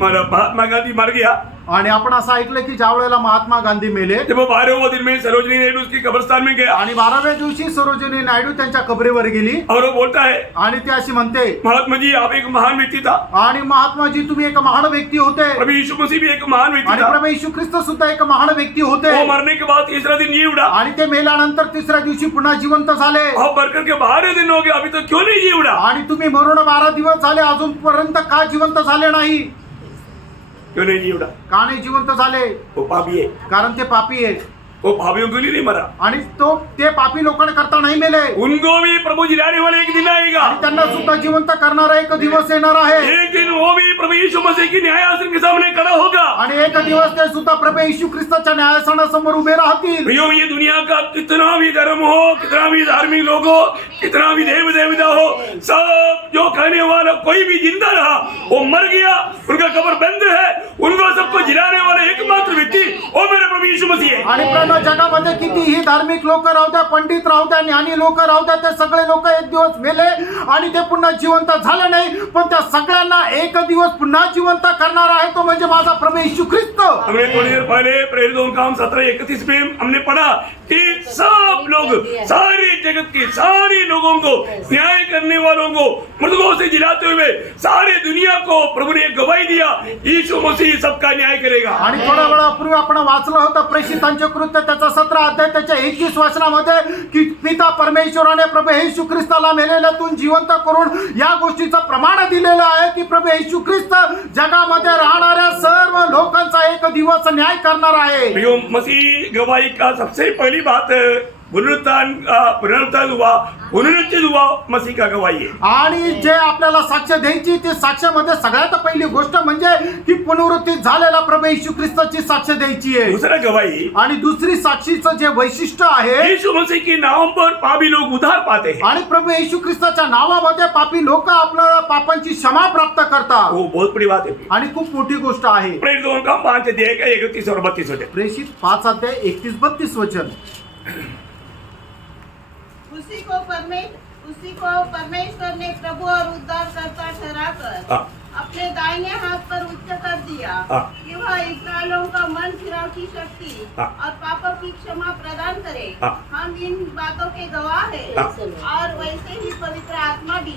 महात्मा गांधी मर गया आणि आपण असं ऐकलं की ज्या वेळेला महात्मा गांधी मेले जब वो 12वें दिन में सरोजनी नायडू उसकी कब्रिस्तान में गया आणि 12व्या दिवशी सरोजिनी नायडू त्यांच्या कबरेवर गेली और वो बोलता है, आणि ती अशी म्हणते महात्मा जी आप एक महान व्यक्ति था, आणि महात्माजी तुम्ही एक महान व्यक्ती होते प्रभु यीशु मसीह भी एक महान व्यक्ति आणि था। प्रभू येशू ख्रिस्त सुद्धा एक महान व्यक्ती होते वो मरने के बाद तीसरा दिन जी उड़ा। आणि ते मेल्यानंतर तिसऱ्या दिवशी पुन्हा जिवंत झाले अब मरकर के 12 दिन हो गए, अभी तो क्यों नहीं जी उड़ा? आणि तुम्ही मरून 12 दिवस झाले अजूनपर्यंत का जिवंत झाले नाही क्यों नहीं जी उड़ा? का नाही जिवंत झाले वो पापी है, कारण ते पापी आहे वो पापियों के लिए नहीं मरा। आणि ते पापी लोकांकरता नाही मेले उनको भी प्रभु जिलाने वाले एक दिन आएगा, आणि त्यांना सुद्धा जिवंत करणारा एक दिवस येणार आहे एक दिन वो भी प्रभु यीशु मसीह की न्यायासन के सामने खड़ा होगा। आणि एक दिवस ते सुद्धा प्रभू येशू ख्रिस्ताच्या न्यायासनासमोर उभे राहतील भैया ये दुनिया का कितना भी धर्म हो, कितना भी धार्मिक लोग हो, कितना भी देव देवता हो, सब जो खाने वाला कोई भी जिंदा रहा वो मर गया, उनका कब्र बंद है, उनको सबको जिलाने वाला एकमात्र व्यक्ति वो मेरे प्रभु यीशु मसीह है। आणि पूर्ण जगामध्ये कितीही धार्मिक लोक राहू द्या, पंडित राहू द्या, ज्ञानी लोक राहू द्या, ते सगळे लोक एक दिवस मेले आणि ते पुन्हा जिवंत झाले नाही, पण त्या सगळ्यांना एक दिवस पुन्हा जिवंत करणार आहे तो म्हणजे माझा प्रभू येशू ख्रिस्त। हमने थोड़ी देर पहले प्रेरितों का काम 17:31 में हमने पढ़ा कि सब लोग, सारे जगत के सारे लोगों को, न्याय करने वालों को मृतकों से जिलाते हुए सारे दुनिया को प्रभु ने गवाही दिया, यीशु मसीह सबका न्याय करेगा। आणि थोड्या वेळापूर्वी आपण वाचलं होतं प्रेषितांचे कृत्य त्याचा 17 अध्याय त्याच्या 21 वचनामध्ये की पिता परमेश्वराने प्रभू येशू ख्रिस्ताला मेलेल्यातून जिवंत करून या गोष्टीचं प्रमाण दिलेलं आहे की प्रभू येशू ख्रिस्त जगामध्ये राहणाऱ्या सर्व लोकांचा एक दिवस न्याय करणार आहे। प्रियो मसीह गवाही का सबसे पहली बात पुनरुत्थान हुआ, पुनरुत्थित हुआ, मसीह का गवाही है। आणि जे आपल्याला साक्ष द्यायची ते साक्ष्यामध्ये सगळ्यात पहिली गोष्ट म्हणजे की पुनरुत्थित झालेला प्रभू येशू ख्रिस्ताची साक्ष द्यायची आहे। दूसरा गवाही, आणि दुसरी साक्षीचं जे वैशिष्ट्य आहे यीशु मसीह के नाम पर पापी लोग उद्धार पाते हैं। आणि प्रभू येशू ख्रिस्ताच्या नावामध्ये पापी लोक आपल्या पापांची क्षमा प्राप्त करतात, वो बहुत बड़ी बात है। आणि खूप मोठी गोष्ट आहे। प्रेरितों का 5 अध्याय का 31 और 32 वचन। प्रेषित 5 अध्याय 31-32 वचन। उसी को परमेश्वर ने प्रभु और उद्धारकर्ता ठहराकर अपने दाहिने हाथ पर उच्च कर दिया कि वह इस्राएलियों का मन फिराव की शक्ति और पापों की क्षमा प्रदान करे। हम इन बातों के गवाह हैं और वैसे ही पवित्र आत्मा भी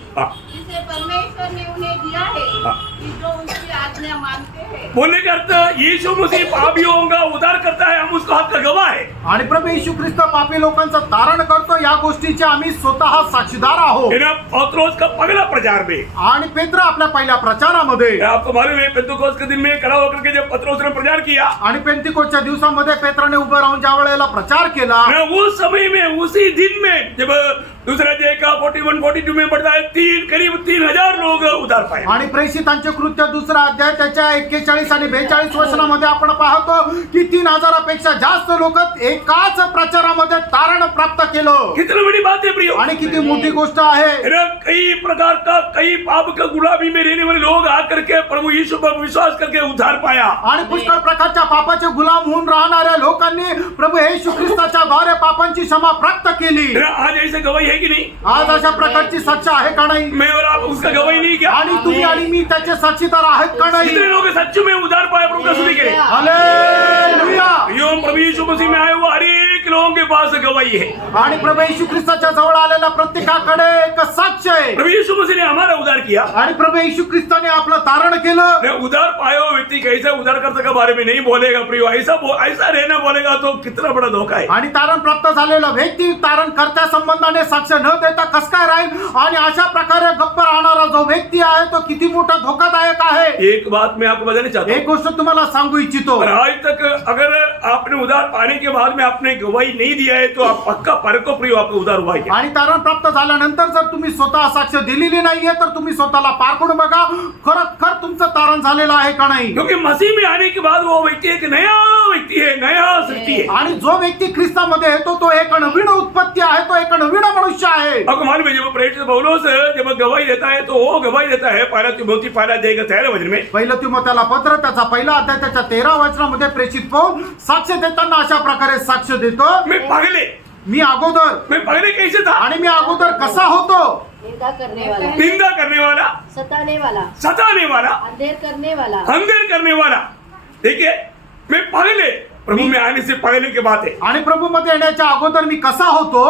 जिसे परमेश्वर ने उन्हें दिया है कि जो उसकी आज्ञा मानते हैं। बोलने का अर्थ यीशु मसीह पापियों का उद्धार करता है, हम उसका हक का गवाह है। आणि प्रभू येशू ख्रिस्त पापी लोकांचं तारण करतो या गोष्टीचे आम्ही स्वतः साक्षीदार आहोत। पत्रोस का पहला प्रचार में, आणि पेत्र आपल्या पहिल्या प्रचारामध्ये, आपको मालूम है पेंतुकोस के दिन में खड़ा होकर के जब पत्रोस ने प्रचार किया, आणि पेंतिकोसच्या दिवसामध्ये पेत्राने उभं राहून ज्या वेळेला प्रचार केला उस समय में, उसी दिन में, जब दूसरा अध्याय का 41-42 में पढ़ता है, करीब 3000 लोग उद्धार पाए। आणि प्रेषितांचे कृत्य दुसरा अध्याय त्याच्या 41 आणि 42 वचनामध्ये आपण पाहतो की 3000पेक्षा जास्त लोक एकाच प्रचारामध्ये तारण प्राप्त केलं। कितनी बड़ी बात है प्रियो, आणि किती मोठी गोष्ट आहे। कई प्रकार का, कई पाप का गुलामी में रहने वाले लोग आकर के प्रभु यीशु पर विश्वास करके उद्धार पाया। आणि पुष्कळ प्रकारच्या पापाचे गुलाम होऊन राहणाऱ्या लोकांनी प्रभू येशू ख्रिस्ताच्या द्वारे पापांची क्षमा प्राप्त केली। आज ऐसे गवाही है कि नहीं? आज अशा प्रकारची साक्ष आहे का नाही? मैं और आप उसका गवाही नहीं क्या? आणि तुम्ही आणि मी त्याचे साक्षीदार आहेत का नाही? कितने लोग सच में उद्धार पाए प्रभु का स्तुति करें। हालेलुया। यो प्रभु यीशु मसीह में आए हुए हर एक लोगों के पास गवाही है। आणि प्रभू येशू ख्रिस्ताच्या जवळ आलेल्या प्रत्येकाकडे एक साक्ष आहे। प्रभु यीशु मसीह ने हमारा उद्धार किया, आणि प्रभू येशू ख्रिस्ताने आपलं तारण केलं। मैं उद्धार पाया हुआ व्यक्ति कैसे उद्धारकर्ता के बारे में नहीं बोलेगा प्रियो, ऐसा रहना बोलेगा तो कितना बड़ा धोखा है। आणि तारण प्राप्त झालेला व्यक्ती तारण कर्त्या संबंधाने साक्ष न देता कस काय राहील, आणि अशा प्रकारे गप्प राहणारा जो व्यक्ती आहे तो किती मोठा धोकादायक आहे। एक बात मैं आपको बताना चाहता हूँ, एक गोष्ट तुम्हाला सांगू इच्छितो, और आज तक अगर आपने उद्धार पाने के बाद में आपने गवाही नहीं दिया है तो आप पक्का परको प्रियो आपका उद्धार हुआ है। आणि तारण प्राप्त झाल्यानंतर जर तुम्ही स्वतः साक्ष दिलेली नाहीये तर तुम्ही स्वतःला पारखून बघा खरखर तुमचं तारण झालेलं आहे का नाही। क्योंकि मसीह में आने के बाद वो व्यक्ति एक नया व्यक्ति है, नया सृष्टि है। आणि जो व्यक्ती ख्रिस्तामध्ये येतो तो एक नवीन उत्पत्ती आहे, तो एक नवीन मनुष्य आहे। आपको मालूम है जब प्रेरित पौलुस जब गवाही देता है तो वो गवाही देता है पहला तिमोथी पहला अध्याय का 13 वचन में, पहिलं तिमोथेला पत्र त्याचा पहिला अध्याय त्याच्या 13 वचनामध्ये प्रेषित पौल साक्ष देताना अशा प्रकारे साक्ष देतो, मैं पहले, मी अगोदर, मैं पहले कैसे था, आणि मी अगोदर कसा होतो, निंदा करने वाला, निंदा करने वाला, सताने वाला, सताने वाला, अंधेर करने वाला, अंधेर करने वाला। देखिए, मैं पहले प्रभु में आने से पहले की बात है। आणि प्रभूमध्ये येण्याच्या अगोदर मी कसा होतो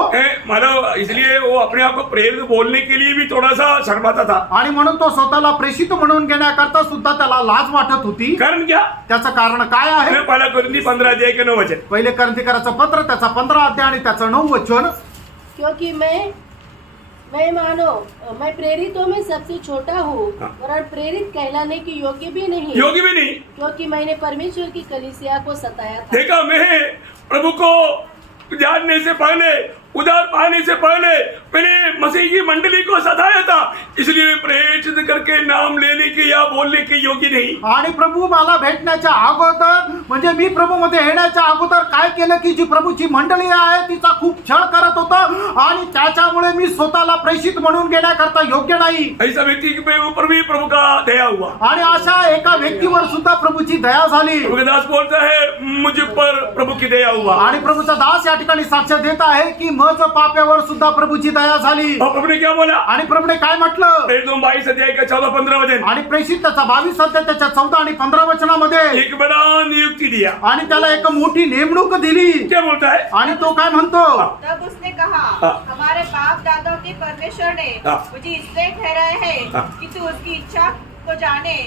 मला इसलिए वो अपने आप को प्रेरित बोलने के लिए भी थोड़ा सा शर्माता था। आणि म्हणून तो स्वतःला प्रेषित म्हणून घेण्याकरता सुद्धा त्याला लाज वाटत होती। कारण क्या? त्याचं कारण काय आहे? मैं पहला कोरिन्थी 15 अध्याय के 9 वचन। पहिले कोरिन्थीकराचं पत्र त्याचा 15 अध्याय आणि त्याचं 9 वचन। क्योंकि मैं प्रेरितों में सबसे छोटा हूँ और प्रेरित कहलाने की योग्य भी नहीं, क्योंकि मैंने परमेश्वर की कलीसिया को सताया था। देखा, मैं प्रभु को जानने से पहले, उधार पाने से पहले मैंने मसीह की मंडली को सताया था, इसलिए प्रेषित करके नाम लेने के या बोलने के योग्य नहीं। आणि प्रभू मला भेटण्याच्या अगोदर म्हणजे मी प्रभू मध्ये येण्याच्या अगोदर काय केलं की जी प्रभूची मंडळी आहे तिचा खूप छळ करत होता आणि त्याच्यामुळे मी स्वतःला प्रेषित म्हणून घेण्याकरता योग्य नाही। ऐसा व्यक्ति के ऊपर भी प्रभु का दया हुआ आणि अशा एका व्यक्तीवर सुद्धा प्रभूची दया झाली। प्रभु का दास बोलता है, मुझ पर प्रभु की दया हुआ। आणि प्रभूचा दास या ठिकाणी साक्ष देत आहे की मज पाप्यावर सुद्धा प्रभूची दया झाली। और प्रभु ने क्या बोला? आणि प्रभूने काय म्हटलं? 22 अध्याय का 14-15 वचन। आणि प्रेषित त्याचा 22 अध्याय त्याच्या 14 आणि 15 वचनामध्ये एक बड़ा नियुक्ति दिया। आणि त्याला एक मोठी नेमणूक दिली। क्या बोलता है? आणि तो काय म्हणतो? तब उसने कहा, हमारे बाप दादों के परमेश्वर ने मुझे इसलिए ठहराया है कि तू उसकी इच्छा को जाने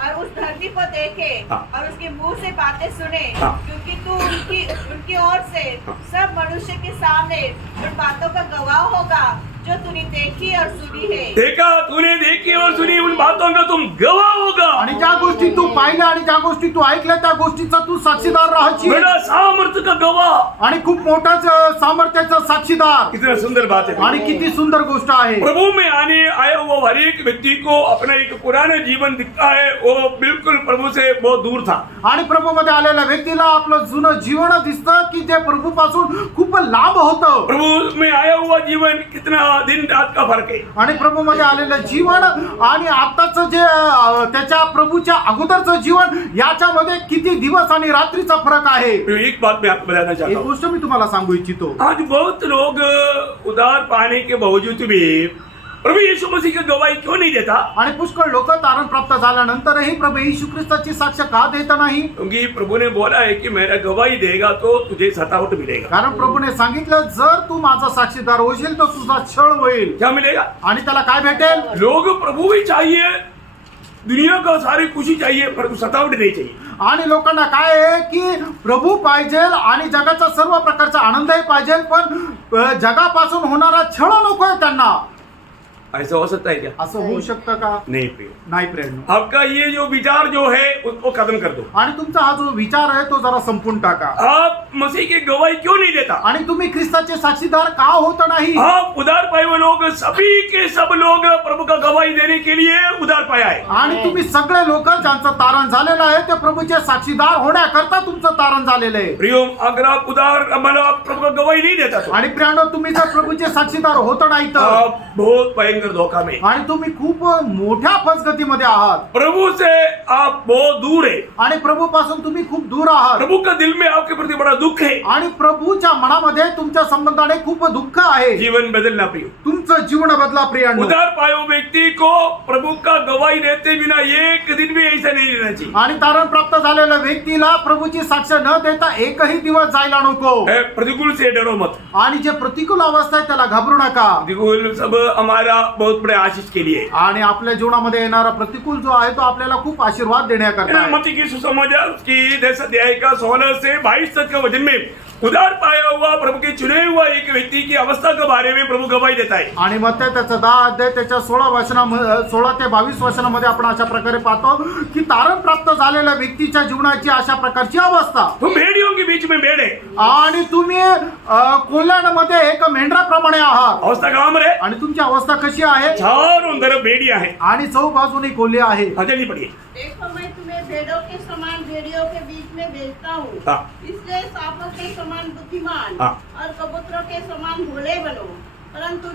और उस धर्मी को देखे और उसके मुंह से बातें सुने, क्योंकि तू उनकी ओर से सब मनुष्य के सामने उन बातों का गवाह होगा जो तूने देखी और सुनी है। देखा, तूने देखी और सुनी उन बातों का तुम गवाह होगा। आणि ज्या गोष्टी तू पाहिल्या आणि ज्या गोष्टी तू ऐकल्या त्या गोष्टीचा तू साक्षीदार राहायची। बड़ा सामर्थ्य का गवाह आणि खूप मोठाच सामर्थ्याचा साक्षीदार। कितना सुंदर बात है। आणि किती सुंदर गोष्ट आहे। प्रभु में आने आया हुआ हर एक व्यक्ति को अपना एक पुराना जीवन दिखता है, वो बिल्कुल प्रभु से बहुत दूर था। आणि प्रभू मध्ये आलेल्या व्यक्तीला आपलं जुनं जीवन दिसतं की जे प्रभू पासून खूप लांब होतं। प्रभु में आया हुआ जीवन कितना दिन रात का फर्क है। आणि प्रभू मध्ये आलेलं जीवन आणि आताचं जे त्याच्या प्रभूच्या अगोदरचं जीवन याच्यामध्ये किती दिवस आणि रात्रीचा फरक आहे। एक बात मैं आपको बताना चाहता एक हूँ। गोष्ट मी तुम्हाला सांगू इच्छितो। आज बहुत लोग उधार पाने के बावजूद भी प्रभु यीशु मसीह की गवाही क्यों नहीं देता? आणि पुष्कळ लोक तारण प्राप्त झाल्यानंतरही प्रभू येशू ख्रिस्ताची साक्ष का देत नाही? क्योंकि प्रभु ने बोला है कि मेरा गवाही देगा तो तुझे सतावट मिलेगा। कारण प्रभूने सांगितलं जर तू माझा साक्षीदार होशील तर तुझा छळ होईल। क्या मिलेगा? आणि त्याला काय भेटेल? लोग प्रभु ही चाहिए, दुनिया का सारी खुशी चाहिए, पर सतावट नहीं चाहिए। आणि लोकांना काय आहे की प्रभू पाहिजे आणि जगाचा सर्व प्रकारचा आनंदही पाहिजे, पण जगापासून होणारा छळ नकोय त्यांना। ऐसा हो सकता है क्या? असं होऊ शकतं का? नहीं प्रिय। नाही प्रेरणा। आपका ये जो विचार जो है उसको खत्म कर दो। आणि तुमचा हा जो विचार आहे तो जरा संपून टाका। आप मसीह की गवाही क्यों नहीं देता? आणि तुम्ही ख्रिस्ताचे साक्षीदार का होत नाही? आप उधार पाए हुए लोग, सभी के सब लोग प्रभु का गवाही देने के लिए उधार पाया है। आणि तुम्ही सगळे लोक ज्यांचं तारण झालेलं आहे ते प्रभूचे साक्षीदार होण्याकरता तुमचं तारण झालेलं आहे। प्रियो, अगर आप उधार मतलब प्रभु का गवाही नहीं देता तो आणि प्रियानो तुम्ही जर प्रभूचे साक्षीदार होत नाही तर आप बहुत भयंकर धोखा में। आणि तुम्ही खूप मोठ्या फसगतीमध्ये आहात। प्रभु से आप बहुत दूर है। आणि प्रभू पासून तुम्ही खूप दूर आहात। प्रभु का दिल में आपके प्रति बड़ा दुख है। आणि प्रभूच्या मनामध्ये तुमच्या संबंधाने खूप दुःख आहे। जीवन बदलना प्रियो। तुमचं जीवन बदला प्रियांनो। उधार पाए हुए व्यक्ति को प्रभु का गवाही देते बिना एक दिन भी ऐसा नहीं रहना चाहिए। आणि तारण प्राप्त झालेल्या व्यक्तीला प्रभूची साक्ष न देता एकही दिवस जायला नको। प्रतिकूल से डरो मत। आणि जे प्रतिकूल अवस्था आहे त्याला घाबरू नका। प्रतिकूल सब हमारा बहुत बड़े आशीष के लिए। आणि आपल्या जीवनामध्ये येणारा प्रतिकूल जो आहे तो आपल्याला खूप आशीर्वाद देण्याकरता आहे। मत्ती की सुसमाचार की 10 अध्याय का 16 से 22 तक के वचन में उधार पाया हुआ प्रभु के चुने हुआ एक व्यक्ति की अवस्था के बारे में प्रभु गवाही देता है। आणि मग त्याचा 10 अध्याय त्याच्या 16 ते 22 वचनामध्ये आपण अशा प्रकारे पाहतो की तारण प्राप्त झालेल्या व्यक्तीच्या जीवनाची अशा प्रकारची अवस्था। तुम भेड़ियों के बीच में भेड़ है। आणि तुम्ही कोल्ह्यांमध्ये एक मेंढराप्रमाणे आहात। अवस्था कहाँ पर है? आणि तुमची अवस्था कशी आहे? चारों तरफ भेड़ियां हैं आणि चौबाजूने कोल्हे आहे। जल्दी पढ़िए। देखो, मैं तुम्हें भेड़ों के समान भेड़ियों के बीच में भेजता हूँ, इसलिए सांपों के समान बुद्धिमान और कबूतरों के समान भोले बनो। परंतु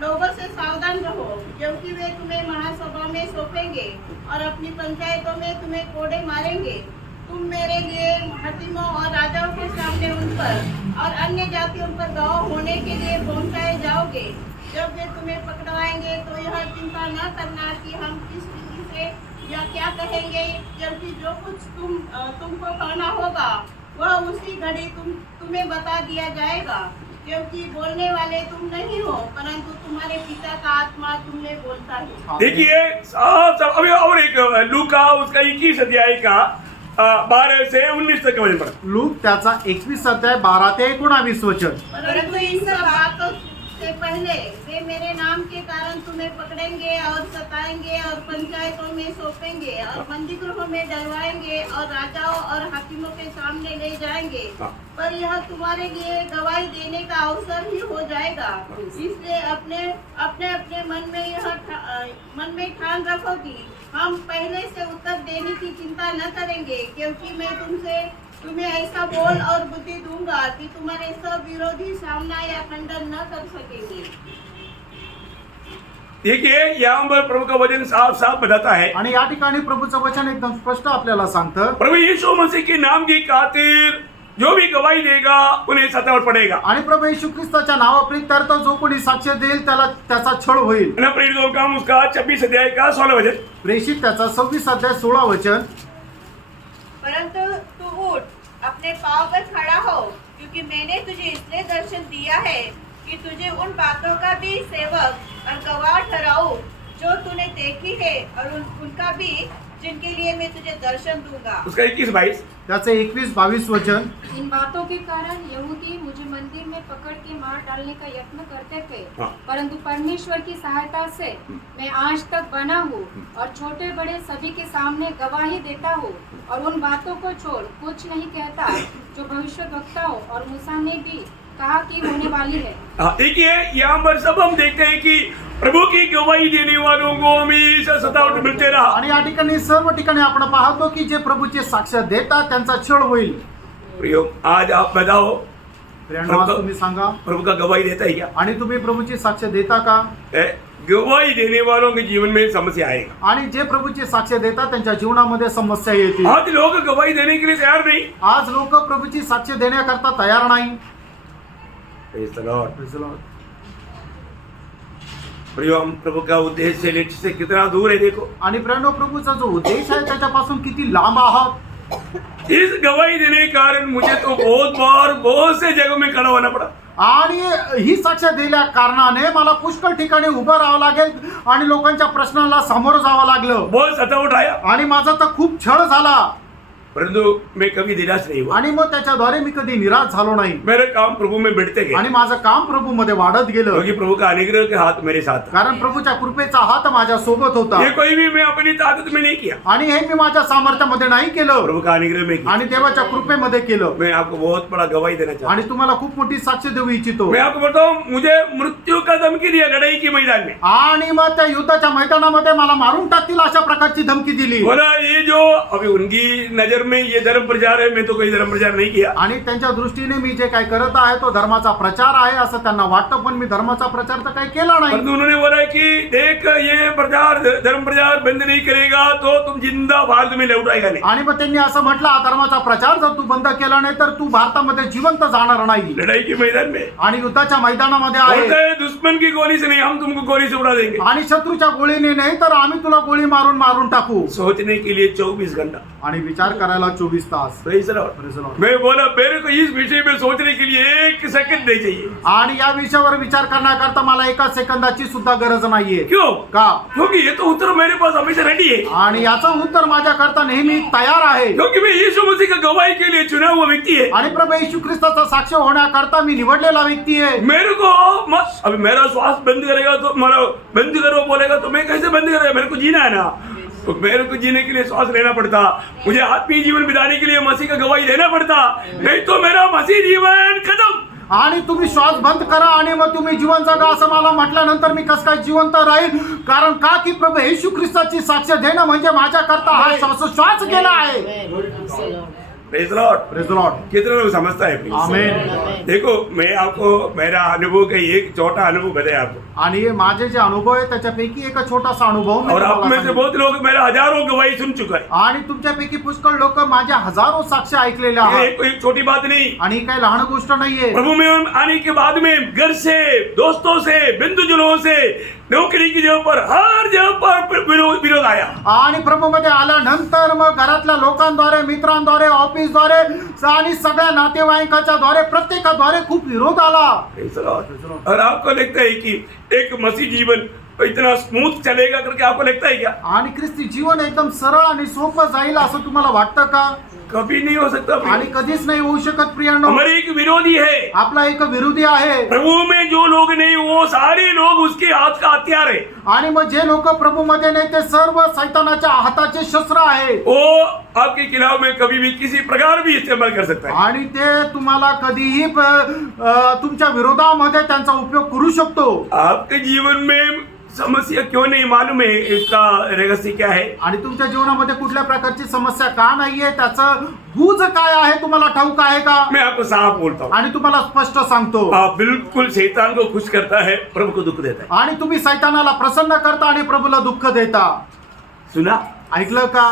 लोगों से सावधान रहो, क्योंकि वे तुम्हें महासभा में सौंपेंगे और अपनी पंचायतों में तुम्हें कोड़े मारेंगे। तुम मेरे लिए हाकिमों और राजाओं के सामने उन पर और अन्य जातियों पर गवाह होने के लिए पहुंचाए जाओगे। जब वे तुम्हें पकड़वाएंगे तो यह चिंता न करना कि हम किस रीति से या क्या कहेंगे, जबकि जो कुछ तुमको कहना होगा वह उसी घड़ी तुम्हें बता दिया जाएगा, क्योंकि बोलने वाले तुम नहीं हो, परंतु तुम्हारे पिता का आत्मा तुमने बोलता है। देखिए साफ अभी और एक लूका उसका 21 अध्याय का 12 से 19 तक वचन पढ़ा। लूक त्याचा 21 अध्याय 12 ते 19 वचन। परंतु इन सब बातों से पहले वे मेरे नाम के कारण तुम्हें पकड़ेंगे और सताएंगे और पंचायतों में सौंपेंगे और बंदी गृहों में डलवाएंगे और राजाओं और हाकिमों के सामने ले जाएंगे, पर यह तुम्हारे लिए गवाही देने का अवसर ही हो जाएगा। इसलिए अपने अपने मन में ठान रखो कि हम पहले से उत्तर देने की चिंता न करेंगे, क्योंकि मैं तुम्हें ऐसा बोल और बुद्धि दूंगा कि तुम्हारे सब विरोधी सामना या खंडन न कर सकेंगे। देखिए यहाँ पर प्रभु का वचन साफ साफ बताता है, आणि या ठिकाणी प्रभूचं वचन एकदम स्पष्ट आपल्याला सांगतं, प्रभु यीशु मसीह के नाम की खातिर जो भी गवाही देगा उन्हें सतावट पड़ेगा। आणि प्रभू येशू ख्रिस्ताच्या नावाप्रित्यर्थ जो कोणी साक्ष देईल त्याला त्याचा छळ होईल। ना प्रेरितों का काम उसका 26 अध्याय का 16 वचन। प्रेषित त्याचा 26 अध्याय 16 वचन। परंतु तू उठ, अपने पाँव पर खड़ा हो, क्योंकि मैंने तुझे इसलिए दर्शन दिया है कि तुझे उन बातों का भी सेवक और गवाह ठहराऊं जो तूने देखी है, और उनका भी जिनके लिए मैं तुझे दर्शन दूंगा। उसका 21-22 त्याचे 21-22 वचन। इन बातों के कारण यहूदी मुझे मंदिर में पकड़ के मार डालने का यत्न करते थे, परंतु परमेश्वर की सहायता से मैं आज तक बना हूँ और छोटे बड़े सभी के सामने गवाही देता हूँ, और उन बातों को छोड़ कुछ नहीं कहता जो भविष्यद्वक्ताओं और मूसा ने भी कहा कि होने वाली है। देखिए यहाँ पर सब हम देखते हैं कि प्रभु की गवाही देने वालों को हमेशा सतावट मिलते रहा। आणि या ठिकाणी सर्व ठिकाणी आपण पाहतो की जे प्रभूचे साक्ष देतात त्यांचा छळ होईल। प्रियो आज आप बताओ, प्रियांनो, आज तुम्ही सांगा, प्रभु का गवाही देता है क्या? आणि तुम्ही प्रभूची साक्ष देता का? गवाही देने वालों के जीवन में समस्या आएगा। आणि जे प्रभूची साक्ष देतात त्यांच्या जीवनामध्ये समस्या येतील। आज लोग गवाही देने के लिए तैयार नहीं। आज लोक प्रभूची साक्ष देण्याकरता तयार नाही। Praise the Lord. प्रियो हम प्रभु का उद्देश्य लक्ष्य से कितना दूर है देखो। आणि प्रियांनो, प्रभूचा जो उद्देश आहे त्याच्यापासून किती लांब आहात। इस गवाही देने के कारण मुझे तो बहुत बार बहुत से जगहों में खड़ा होना पड़ा। आणि ही साक्ष दिल्या कारणाने मला पुष्कळ ठिकाणी उभं राहावं लागेल आणि लोकांच्या प्रश्नाला सामोरं जावं लागलं। बहुत सतावट आया, आणि माझा तर खूप छळ झाला, परंतु मैं कभी निराश नहीं हुआ। आणि मग त्याच्याद्वारे मी कधी निराश झालो नाही। मेरे काम प्रभु में बढ़ते गए, आणि माझं काम प्रभू मध्ये वाढत गेलं, क्योंकि प्रभु का अनुग्रह के हाथ मेरे साथ था। कारण प्रभूच्या कृपेचा हात माझ्या सोबत होता। ये कोई भी मैं अपनी ताकत में नहीं किया, आणि हे मी माझ्या सामर्थ्यामध्ये नाही केलं, प्रभु का अनुग्रह में किया। आणि देवाच्या कृपेमध्ये केलं। मैं आपको बहुत बड़ा गवाही देना चाहता आणि तुम्हाला खूप मोठी साक्ष देऊ इच्छितो। हूँ। मैं आपको बताऊं, मुझे मृत्यू का धमकी दिया लड़ाई के मैदान में। आणि मग त्या युद्धाच्या मैदानामध्ये मला मारून टाकतील अशा प्रकारची धमकी दिली। बोला ये जो अभी उनकी नजर में ये धर्म प्रचार है, मैं तो कोई धर्म प्रचार नहीं किया। आणि त्यांच्या दृष्टीने मी जे काय करत आहे तो धर्माचा प्रचार आहे असं त्यांना वाटतं, पण मी धर्माचा प्रचार तर काही केला नाही। परंतु उन्होंने बोला कि देख ये प्रचार धर्म प्रचार बंद नहीं करेगा तो तुम जिंदा भारत में लौट आएगा नहीं। आणि मग त्यांनी असं म्हटलं, हा धर्माचा प्रचार जर तू बंद केला नाही तर तू भारतामध्ये जिवंत जाणार नाही। लड़ाई के मैदान में आणि युद्धाच्या मैदानामध्ये बोलते आहे, हैं दुश्मन की गोली से नहीं, हम तुमको गोली से उड़ा देंगे। आणि शत्रूच्या गोळीने नाही तर आम्ही तुला गोळी मारून टाकू। सोचने के लिए 24 घंटा, आणि विचार करायला 24 तास। Praise the Lord. मैं बोला मेरे को इस विषय में सोचने के लिए 1 सेकंड नहीं चाहिए। आणि या विषयावर विचार करण्याकरता मला एका सेकंदाची सुद्धा गरज नाहीये। क्यों? का? क्योंकि ये तो उत्तर मेरे पास हमेशा रेडी है, आणि याचं उत्तर माझ्याकरता नेहमी तयार आहे, क्योंकि मैं यीशु मसीह का गवाही के लिए चुना हुआ व्यक्ति है। आणि प्रभू येशू ख्रिस्ताचा साक्ष होण्याकरता मी निवडलेला व्यक्ती आहे। मेरे को मत अभी मेरा श्वास बंद करेगा तो मेरा बंद करो बोलेगा तो मैं कैसे बंद करेगा? मेरे को जीना है ना, तो मेरे को जीने के लिए श्वास लेना पड़ता, मुझे आत्मीय जीवन बिताने के लिए मसीह का गवाही देना पड़ता, नहीं तो मेरा मसीह जीवन खत्म। आणि तुम्ही श्वास बंद करा आणि मग तुम्ही जीवन जगा असं मला म्हटल्यानंतर मी कसं काय जिवंत राहील? कारण का की प्रभू येशू ख्रिस्ताची साक्ष देणं म्हणजे माझ्याकरता हा श्वास गेला आहे। Praise the Lord. Praise the Lord. कितने लोग समझता है please? आमेन. देखो मैं आपको मेरा अनुभव का एक छोटा अनुभव बताया आपको आणि माझे जे अनुभव आहे त्याच्यापैकी एक छोटासा अनुभव मी और आप तुम्हाला में से सांगेन. बहुत लोग मेरा हजारों गवाही सुन चुका है आणि तुमच्यापैकी पुष्कळ लोक माझ्या हजारो साक्ष ऐकलेले ये आहेत कोई छोटी बात नहीं आणि ही काही लहान गोष्ट नाहीये. प्रभु में आने के बाद में घर से दोस्तों से बंधुजनों से नौकरी की जगह पर हर जगह पर विरोध आया आणि प्रभूमध्ये आल्यानंतर मग घरातल्या लोकांद्वारे मित्रांद्वारे ऑफिसद्वारे आणि सगळ्या नातेवाईकाच्या द्वारे प्रत्येकाद्वारे खूप विरोध आला. Praise the Lord. और आपको लगता है कि एक मसीह जीवन इतना स्मूथ चलेगा करके आपको लगता है क्या? आणि ख्रिस्ती जीवन एकदम सरळ आणि सोपं जाईल असं तुम्हाला वाटतं का? कभी नहीं हो सकता आणि कधीच नाही होऊ शकत प्रियांनो. हमारे एक विरोधी है आपला एक विरोधी आहे प्रभु में जो लोग नहीं वो सारे लोग उसके हाथ का हथियार है आणि मग जे लोक प्रभूमध्ये नाही ते सर्व सैतानाच्या हाताचे शस्त्र आहे. वो आपके खिलाफ में कभी भी किसी प्रकार भी इस्तेमाल कर सकता है आणि ते तुम्हाला कधीही तुमच्या विरोधामध्ये त्यांचा उपयोग करू शकतो. आपके जीवन में समस्या क्यों नहीं मालूम है इसका रहस्य क्या है? आणि तुमच्या जीवनामध्ये कुठल्या प्रकारची समस्या का नाहीये त्याचं गुज काय आहे तुम्हाला ठाऊक आहे का? मैं आपको साफ बोलता हूँ आणि तुम्हाला स्पष्ट सांगतो. आप बिल्कुल शैतान को खुश करता है प्रभु को दुख देता है. आणि तुम्ही सैतानाला प्रसन्न करता आणि प्रभूला दुःख देता. सुना? ऐकलं का?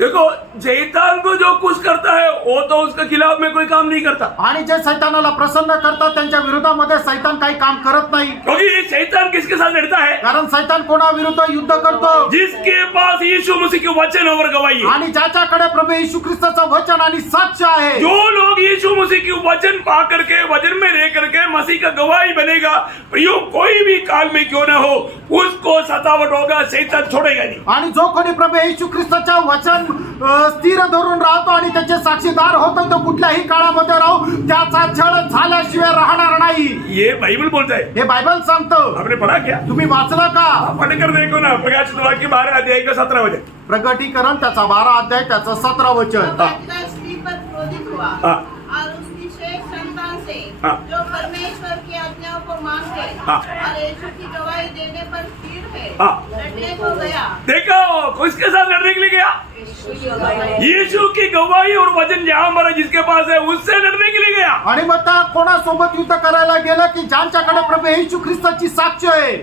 देखो शैतान को जो खुश करता है वो तो उसके खिलाफ में कोई काम नहीं करता आणि जे सैतानाला प्रसन्न करतात त्यांच्या विरोधामध्ये सैतान काही काम करत नाही. क्योंकि ये शैतान किसके साथ लड़ता है? कारण सैतान कोणाविरुद्ध युद्ध करतो? जिसके पास यीशु मसीह के वचन और गवाही है. आणि ज्याच्याकडे प्रभू येशू ख्रिस्ताचं वचन आणि साक्ष आहे. जो लोग यीशु मसीह के वचन पा करके वचन में रह करके मसीह का गवाही बनेगा प्रियो कोई भी काल में क्यों ना हो उसको सतावट होगा शैतान छोड़ेगा नहीं. आणि जो कोणी प्रभू येशू ख्रिस्ताच्या वचन स्थिर धरून राहतो आणि त्याचे साक्षीदार होतो तो कुठल्याही काळामध्ये राहू त्याचा छळ झाल्याशिवाय राहणार नाही. ये बाइबल बोलता है. हे बायबल सांगतं. आपने पढ़ा क्या? तुम्ही वाचलं का? आप पढ़कर देखो ना प्रकाशित वाक्य 12 अध्याय का 17 वचन. प्रगटीकरण त्याचा 12 अध्याय त्याचं 17 वचन. तो राजगढ़ स्त्री पर क्रोधित हुआ हाँ. और उसकी शेष संतान से हाँ. जो परमेश्वर की आज्ञाओं को मानते हाँ. और यीशु की गवाही देने पर स्थिर है हाँ. लड़ने को गया. देखो किसके साथ लड़ने के लिए गया? यीशु की गवाही और वचन जहां मरा जिसके पास है उससे लड़ने के लिए गया. आणि मग त्या कोणासोबत युद्ध करायला गेलं की ज्यांच्याकडे प्रभू येशू ख्रिस्ताची साक्ष आहे.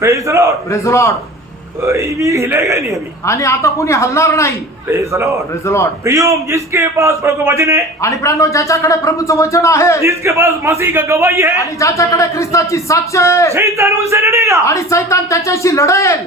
Praise the Lord. Praise the Lord. कोई भी हिलेगा नहीं अभी. आणि आता कोणी हलणार नाही. Praise the Lord. Praise the Lord. प्रियो जिसके पास प्रभु का वचन है आणि प्राणो ज्याच्याकडे प्रभूचं वचन आहे जिसके पास मसीह का गवाही है आणि ज्याच्याकडे ख्रिस्ताची साक्ष आहे शैतान उनसे लड़ेगा. आणि सैतान त्याच्याशी लढेल.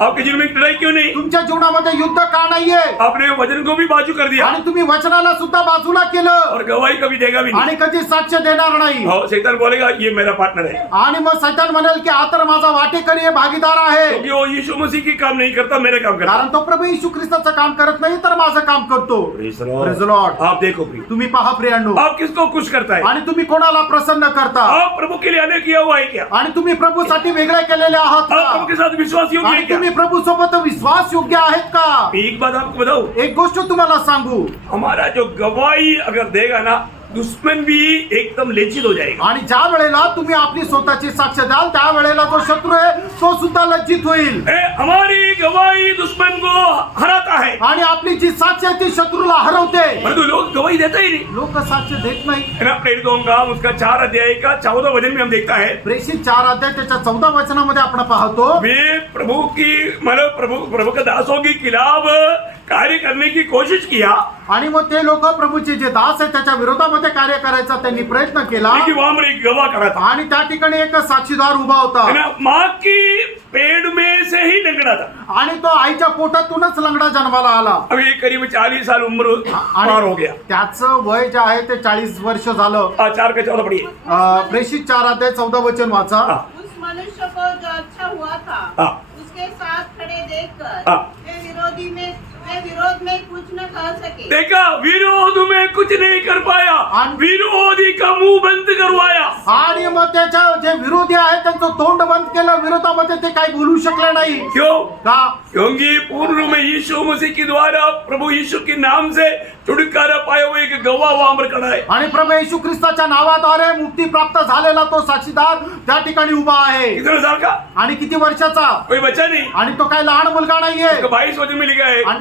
आपके जीवन में लड़ाई क्यों नहीं? तुमच्या जीवनामध्ये युद्ध का नाहीये? आपने वचन को भी बाजू कर दिया आणि तुम्ही वचनाला सुद्धा बाजूला केलं और गवाही कभी देगा भी नहीं. आणि कधी साक्ष देणार नाही. और शैतान बोलेगा ये मेरा पार्टनर है आणि मग सैतान म्हणेल की हा तर माझा वाटेकरी आहे, भागीदार आहे. क्योंकि वो यीशु मसीह की काम नहीं करता मेरे काम करता. कारण तो प्रभू येशू ख्रिस्ताचं काम करत नाही तर माझं काम करतो. Praise the Praise the Lord. Lord. आप देखो प्रिय तुम्ही पहा प्रियांनो. आप किसको खुश करता है? आणि तुम्ही कोणाला प्रसन्न करता? आप प्रभु के लिए अनेक किया हुआ है क्या? आणि तुम्ही प्रभूसाठी वेगळे केलेले आहात आप प्रभु के का? साथ विश्वास योग्य है आणि क्या? तुम्ही प्रभू सोबत विश्वास योग्य आहेत का? एक बात आपको बताऊं एक गोष्ट तुम्हाला सांगू. हमारा जो गवाही अगर देगा ना दुश्मन भी एकदम लज्जित हो जाएगा. आणि ज्या वेळेला तुम्ही आपली स्वतःची साक्ष द्याल त्या वेळेला जो शत्रू आहे तो सुद्धा लज्जित होईल. हमारी गवाही दुश्मन को हराता है आणि आपली जी साक्ष आहे ती शत्रूला हरवते. परंतु लोग गवाही देते ही नहीं. लोक साक्ष देत नाही. मैं प्रेरित होऊंगा उसका 4 अध्याय का 14 वचन में हम देखता है प्रेषित 4 अध्याय त्याच्या 14 वचनामध्ये आपण पाहतो वे प्रभु की मतलब प्रभु के दासों के खिलाफ कार्य करने की कोशिश किया आणि मग ते लोक प्रभूचे जे दास आहेत त्याच्या विरोधामध्ये कार्य करायचा त्यांनी प्रयत्न केला. लेकिन वहां पर एक गवाह खड़ा था. आणि त्या ठिकाणी एक साक्षीदार उभा होता है ना, माँ की पेड़ में से ही लंगड़ा था. आणि तो आईच्या पोटातूनच लंगडा जन्माला आला. अभी करीब 40 साल उम्र पार हो गया. त्याचं वय जे आहे ते 40 वर्ष झालं. 4 का 14 पढ़िए. प्रेषित 4 अध्याय 14 वचन वाचा. उस मनुष्य को जो अच्छा हुआ था हाँ. उसके साथ खड़े देखकर हाँ. वे विरोध में कुछ न कह सके. देखा विरोध में कुछ नहीं कर पाया. आणि- विरोधी का मुंह बंद करवाया. आणि मग त्याच्या जे विरोधी आहेत त्यांचं तोंड बंद केलं. विरोधामध्ये ते काही बोलू शकले नाही. क्यों? का? क्योंकि पूर्व में यीशु मसीह के द्वारा प्रभु यीशु के नाम से छुटकारा पाया हुआ एक गवाह वहां पर खड़ा है. आणि प्रभू येशू ख्रिस्ताच्या नावाद्वारे मुक्ती प्राप्त झालेला तो साक्षीदार त्या ठिकाणी उभा आहे. कितने साल का? आणि किती वर्षाचा? कोई बच्चा नहीं. आणि तो काही लहान मुलगा नाहीये. 22 वचन में लिखा है आणि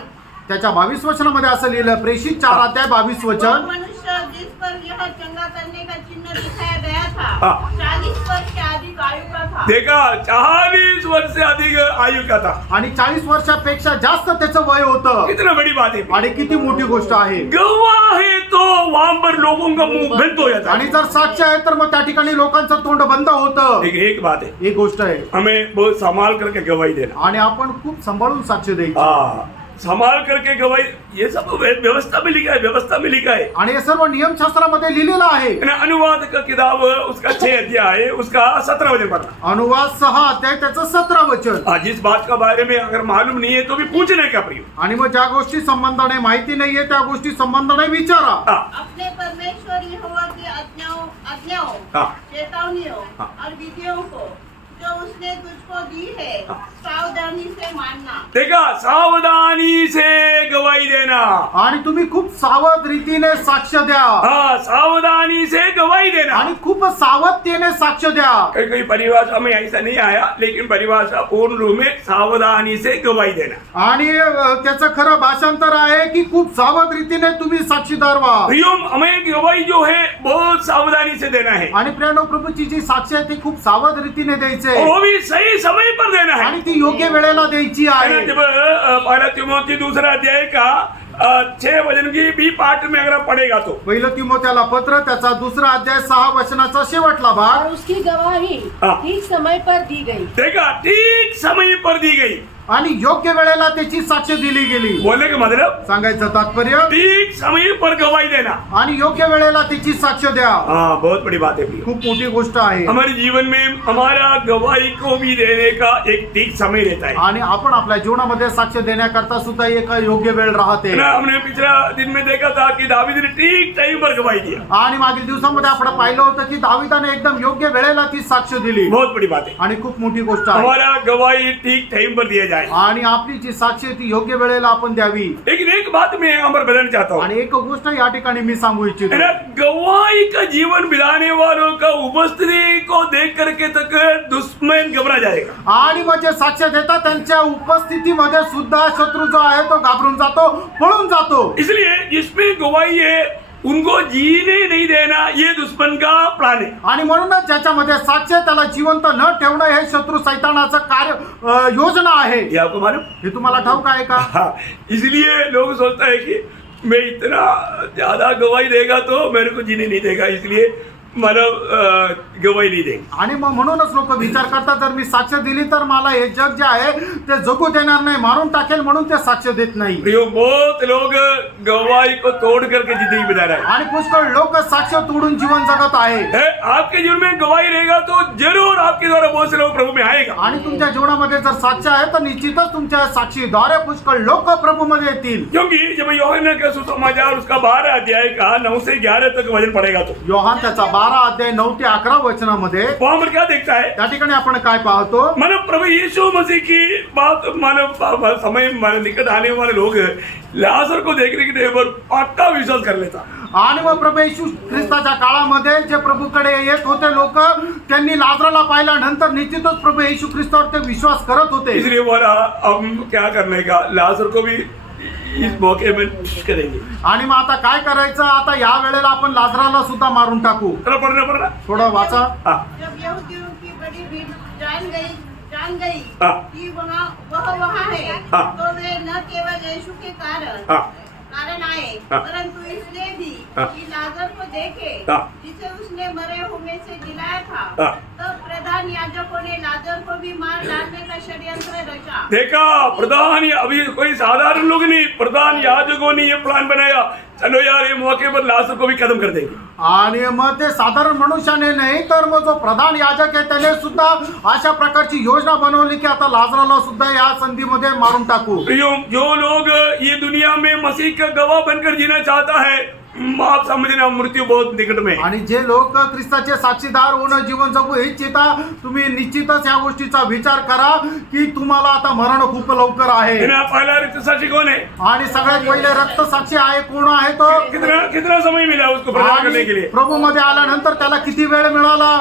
त्याच्या 22 वचनामध्ये असं लिहिलं, प्रेषित 4 अध्याय 22 वो वचन. मनुष्य जिस पर यह चंगा करने का चिन्ह दिखाया गया था हाँ। 40 वर्ष से अधिक आयु का था. देखा 40 वर्ष से अधिक आयु का था. आणि 40 वर्षापेक्षा जास्त त्याचं वय होतं. कितना बड़ी बात है. आणि किती मोठी गोष्ट आहे. गवाह है तो वहां पर लोगों का मुंह बंद हो जाता आणि है. जर साक्ष आहे तर मग त्या ठिकाणी लोकांचं तोंड बंद होतं. एक बात है, एक गोष्ट आहे. हमें बहुत संभाल करके गवाही देना. आणि आपण खूप सांभाळून साक्ष द्यायची. हाँ, संभाल करके गवाही, ये सब व्यवस्था में लिखा है, व्यवस्था में लिखा है. आणि हे सर्व नियमशास्त्रामध्ये लिहिलेलं आहे. यानी अनुवाद का किताब उसका 6 अध्याय है, उसका 17 वचन पढ़ना. अनुवाद 6 अध्याय त्याचं 17 वचन. जिस बात का बारे में अगर मालूम नहीं है तो भी पूछने का प्रयोग. आणि मग ज्या गोष्टी संबंधाने माहिती नाहीये त्या गोष्टी संबंधाने विचारा. अपने परमेश्वर यहोवा की आज्ञाओं हाँ। चेतावनियों हाँ। और विधियों को जो उसने तुझको दी है सावधानी से मानना. देखा, सावधानी से गवाही देना. आणि तुम्ही खूप सावध रीतीने साक्ष द्या. हाँ, सावधानी से गवाही देना. आणि खूप सावधतेने साक्ष द्या. कई कई परिभाषा में ऐसा नहीं आया, लेकिन परिभाषा पूर्ण रूप में सावधानी से गवाही देना. आणि त्याचं खरं भाषांतर आहे की खूप सावध रीतीने तुम्ही साक्षीदार व्हा. प्रियम, हमें गवाही जो है बहुत सावधानी से देना है. आणि प्रियानो, प्रभूची जी साक्ष आहे ती खूप सावध रीतीने द्यायची और आहे. वो भी सही समय पर देना है. आणि ती योग्य वेळेला द्यायची आहे. जब पहला तिमोथी 2 अध्याय का 6 वचन की बी पाठ में अगर आप पढ़ेगा तो पहिलं तिमोथेला पत्र त्याचा 2 अध्याय 6 वचनाचा शेवटला भाग. और उसकी गवाही हाँ। ठीक समय पर दी गई. देखा, ठीक समय पर दी गई. आणि योग्य वेळेला त्याची साक्ष दिली गेली. बोलने का मतलब सांगायचं तात्पर्य, ठीक समय पर गवाही देना. आणि योग्य वेळेला त्याची साक्ष द्या. हाँ, बहुत बड़ी बात है प्रिय. खूप मोठी गोष्ट आहे. हमारे जीवन में हमारा गवाही को भी देने का एक ठीक समय रहता है. आणि आपण आपल्या जीवनामध्ये साक्ष देण्याकरता सुद्धा एक योग्य वेळ राहते. ना, हमने पिछला दिन में देखा था कि दावीद ने ठीक टाइम पर गवाही दिया. आणि मागील दिवसामध्ये आपण पाहिलं होतं की दाविदाने एकदम योग्य वेळेला ती साक्ष दिली. बहुत बड़ी बात है. आणि खूप मोठी गोष्ट आहे. हमारा गवाही ठीक टाइम पर दिया जाए. आणि आपली जी साक्ष आहे ती योग्य वेळेला आपण द्यावी. लेकिन एक बात मैं यहाँ पर बताना चाहता हूँ, आणि एक गोष्ट या ठिकाणी मी सांगू इच्छितो. है ना, गवाही का जीवन बिताने वालों का उपस्थिति को देख करके तक दुश्मन घबरा जाएगा. आणि मग जे साक्ष देतात त्यांच्या उपस्थितीमध्ये सुद्धा शत्रू जो आहे तो घाबरून जातो, पळून जातो. इसलिए जिसमें गवाही है उनको जीने नहीं देना, ये दुश्मन का प्लान है. आणि म्हणूनच ज्याच्यामध्ये साक्ष आहे त्याला जिवंत न ठेवणं हे शत्रू सैतानाचं कार्य योजना आहे. ये आपको मालूम? हे तुम्हाला ठाऊक आहे का? हाँ, इसलिए लोग सोचता है कि मैं इतना ज्यादा गवाही देगा तो मेरे को जीने नहीं देगा, इसलिए गवाही नहीं देंगे. आणि मग म्हणूनच लोक विचार करतात जर मी साक्ष दिली तर मला हे जग जे आहे ते जगू देणार नाही, मारून टाकेल, म्हणून ते साक्ष देत नाही. प्रियो, बहुत लोग गवाही को तोड़ करके जिंदगी बिता रहे हैं. आणि पुष्कळ लोक साक्ष तोडून जीवन जगत आहे. आपके जीवन में गवाही रहेगा तो जरूर आपके द्वारा बहुत से लोग प्रभु में आएगा. आणि तुमच्या जीवनामध्ये जर साक्ष आहे तर निश्चितच तुमच्या साक्षीद्वारे पुष्कळ लोक प्रभूमध्ये येतील. क्योंकि जब यूहन्ना का सुसमाचार उसका 12 अध्याय का 9 से 11 तक वचन पढ़ेगा तो योहान त्याचा 12 अध्याय 9 ते 11 वचनामध्ये वहां पर क्या देखता है, त्या ठिकाणी आपण काय पाहतो? मानव प्रभु यीशु मसीह की बात, मानव समय निकट आने वाले लोग लाजर को देखने के ऊपर पक्का विश्वास कर लेता. आणि मग प्रभू येशू ख्रिस्ताच्या काळामध्ये जे प्रभूकडे येत होते लोक, त्यांनी लाजराला पाहिल्यानंतर निश्चितच प्रभू येशू ख्रिस्तावर ते विश्वास करत होते. इसलिए बोला हम क्या करने का, लाजर को भी इस मौके में करेंगे. आणि मग आता काय करायचं? आता या वेळेला आपण लाजराला सुद्धा मारून टाकू. चलो पढ़ना. थोडं वाचा. हाँ. जब यहूदियों की बड़ी भीड़ जान गई हाँ. कि वहाँ है, हाँ. तो वे न केवल यीशु के हाँ. कारण आए, हाँ. परंतु इसलिए भी हाँ. कि लाजर को देखे हाँ. जिसे उसने मरे हुए से जिलाया था. हाँ. तब प्रधान याजकों ने लाजर को भी मार डालने का षड्यंत्र रचा. देखा, प्रधान, अभी कोई साधारण लोग नहीं, प्रधान याजकों ने ये प्लान बनाया, चलो यार ये मौके पर लाजर को भी खत्म कर देंगे. आणि मग ते साधारण मनुष्याने नाही तर मग जो प्रधान याजक आहे त्याने सुद्धा अशा प्रकारची योजना बनवली की आता लाजराला सुद्धा या संधीमध्ये मारून टाकू. जो लोग ये दुनिया में मसीह का गवाह बनकर जीना चाहता है आप समझे ना, मृत्यु बहुत निकट में है। आणि जे लोक ख्रिस्ताचे साक्षीदार होणं जीवन जगू इच्छिता, तुम्ही निश्चितच या गोष्टीचा विचार करा की तुम्हाला आता मरण खूप लवकर आहे. है ना, पहला रक्तसाक्षी कौन है? आणि सगळ्यात पहिले रक्तसाक्षी आहे कोण आहे तो? कितना समय मिला उसको प्रचार करने के लिए? प्रभू मध्ये आल्यानंतर त्याला किती वेळ मिळाला?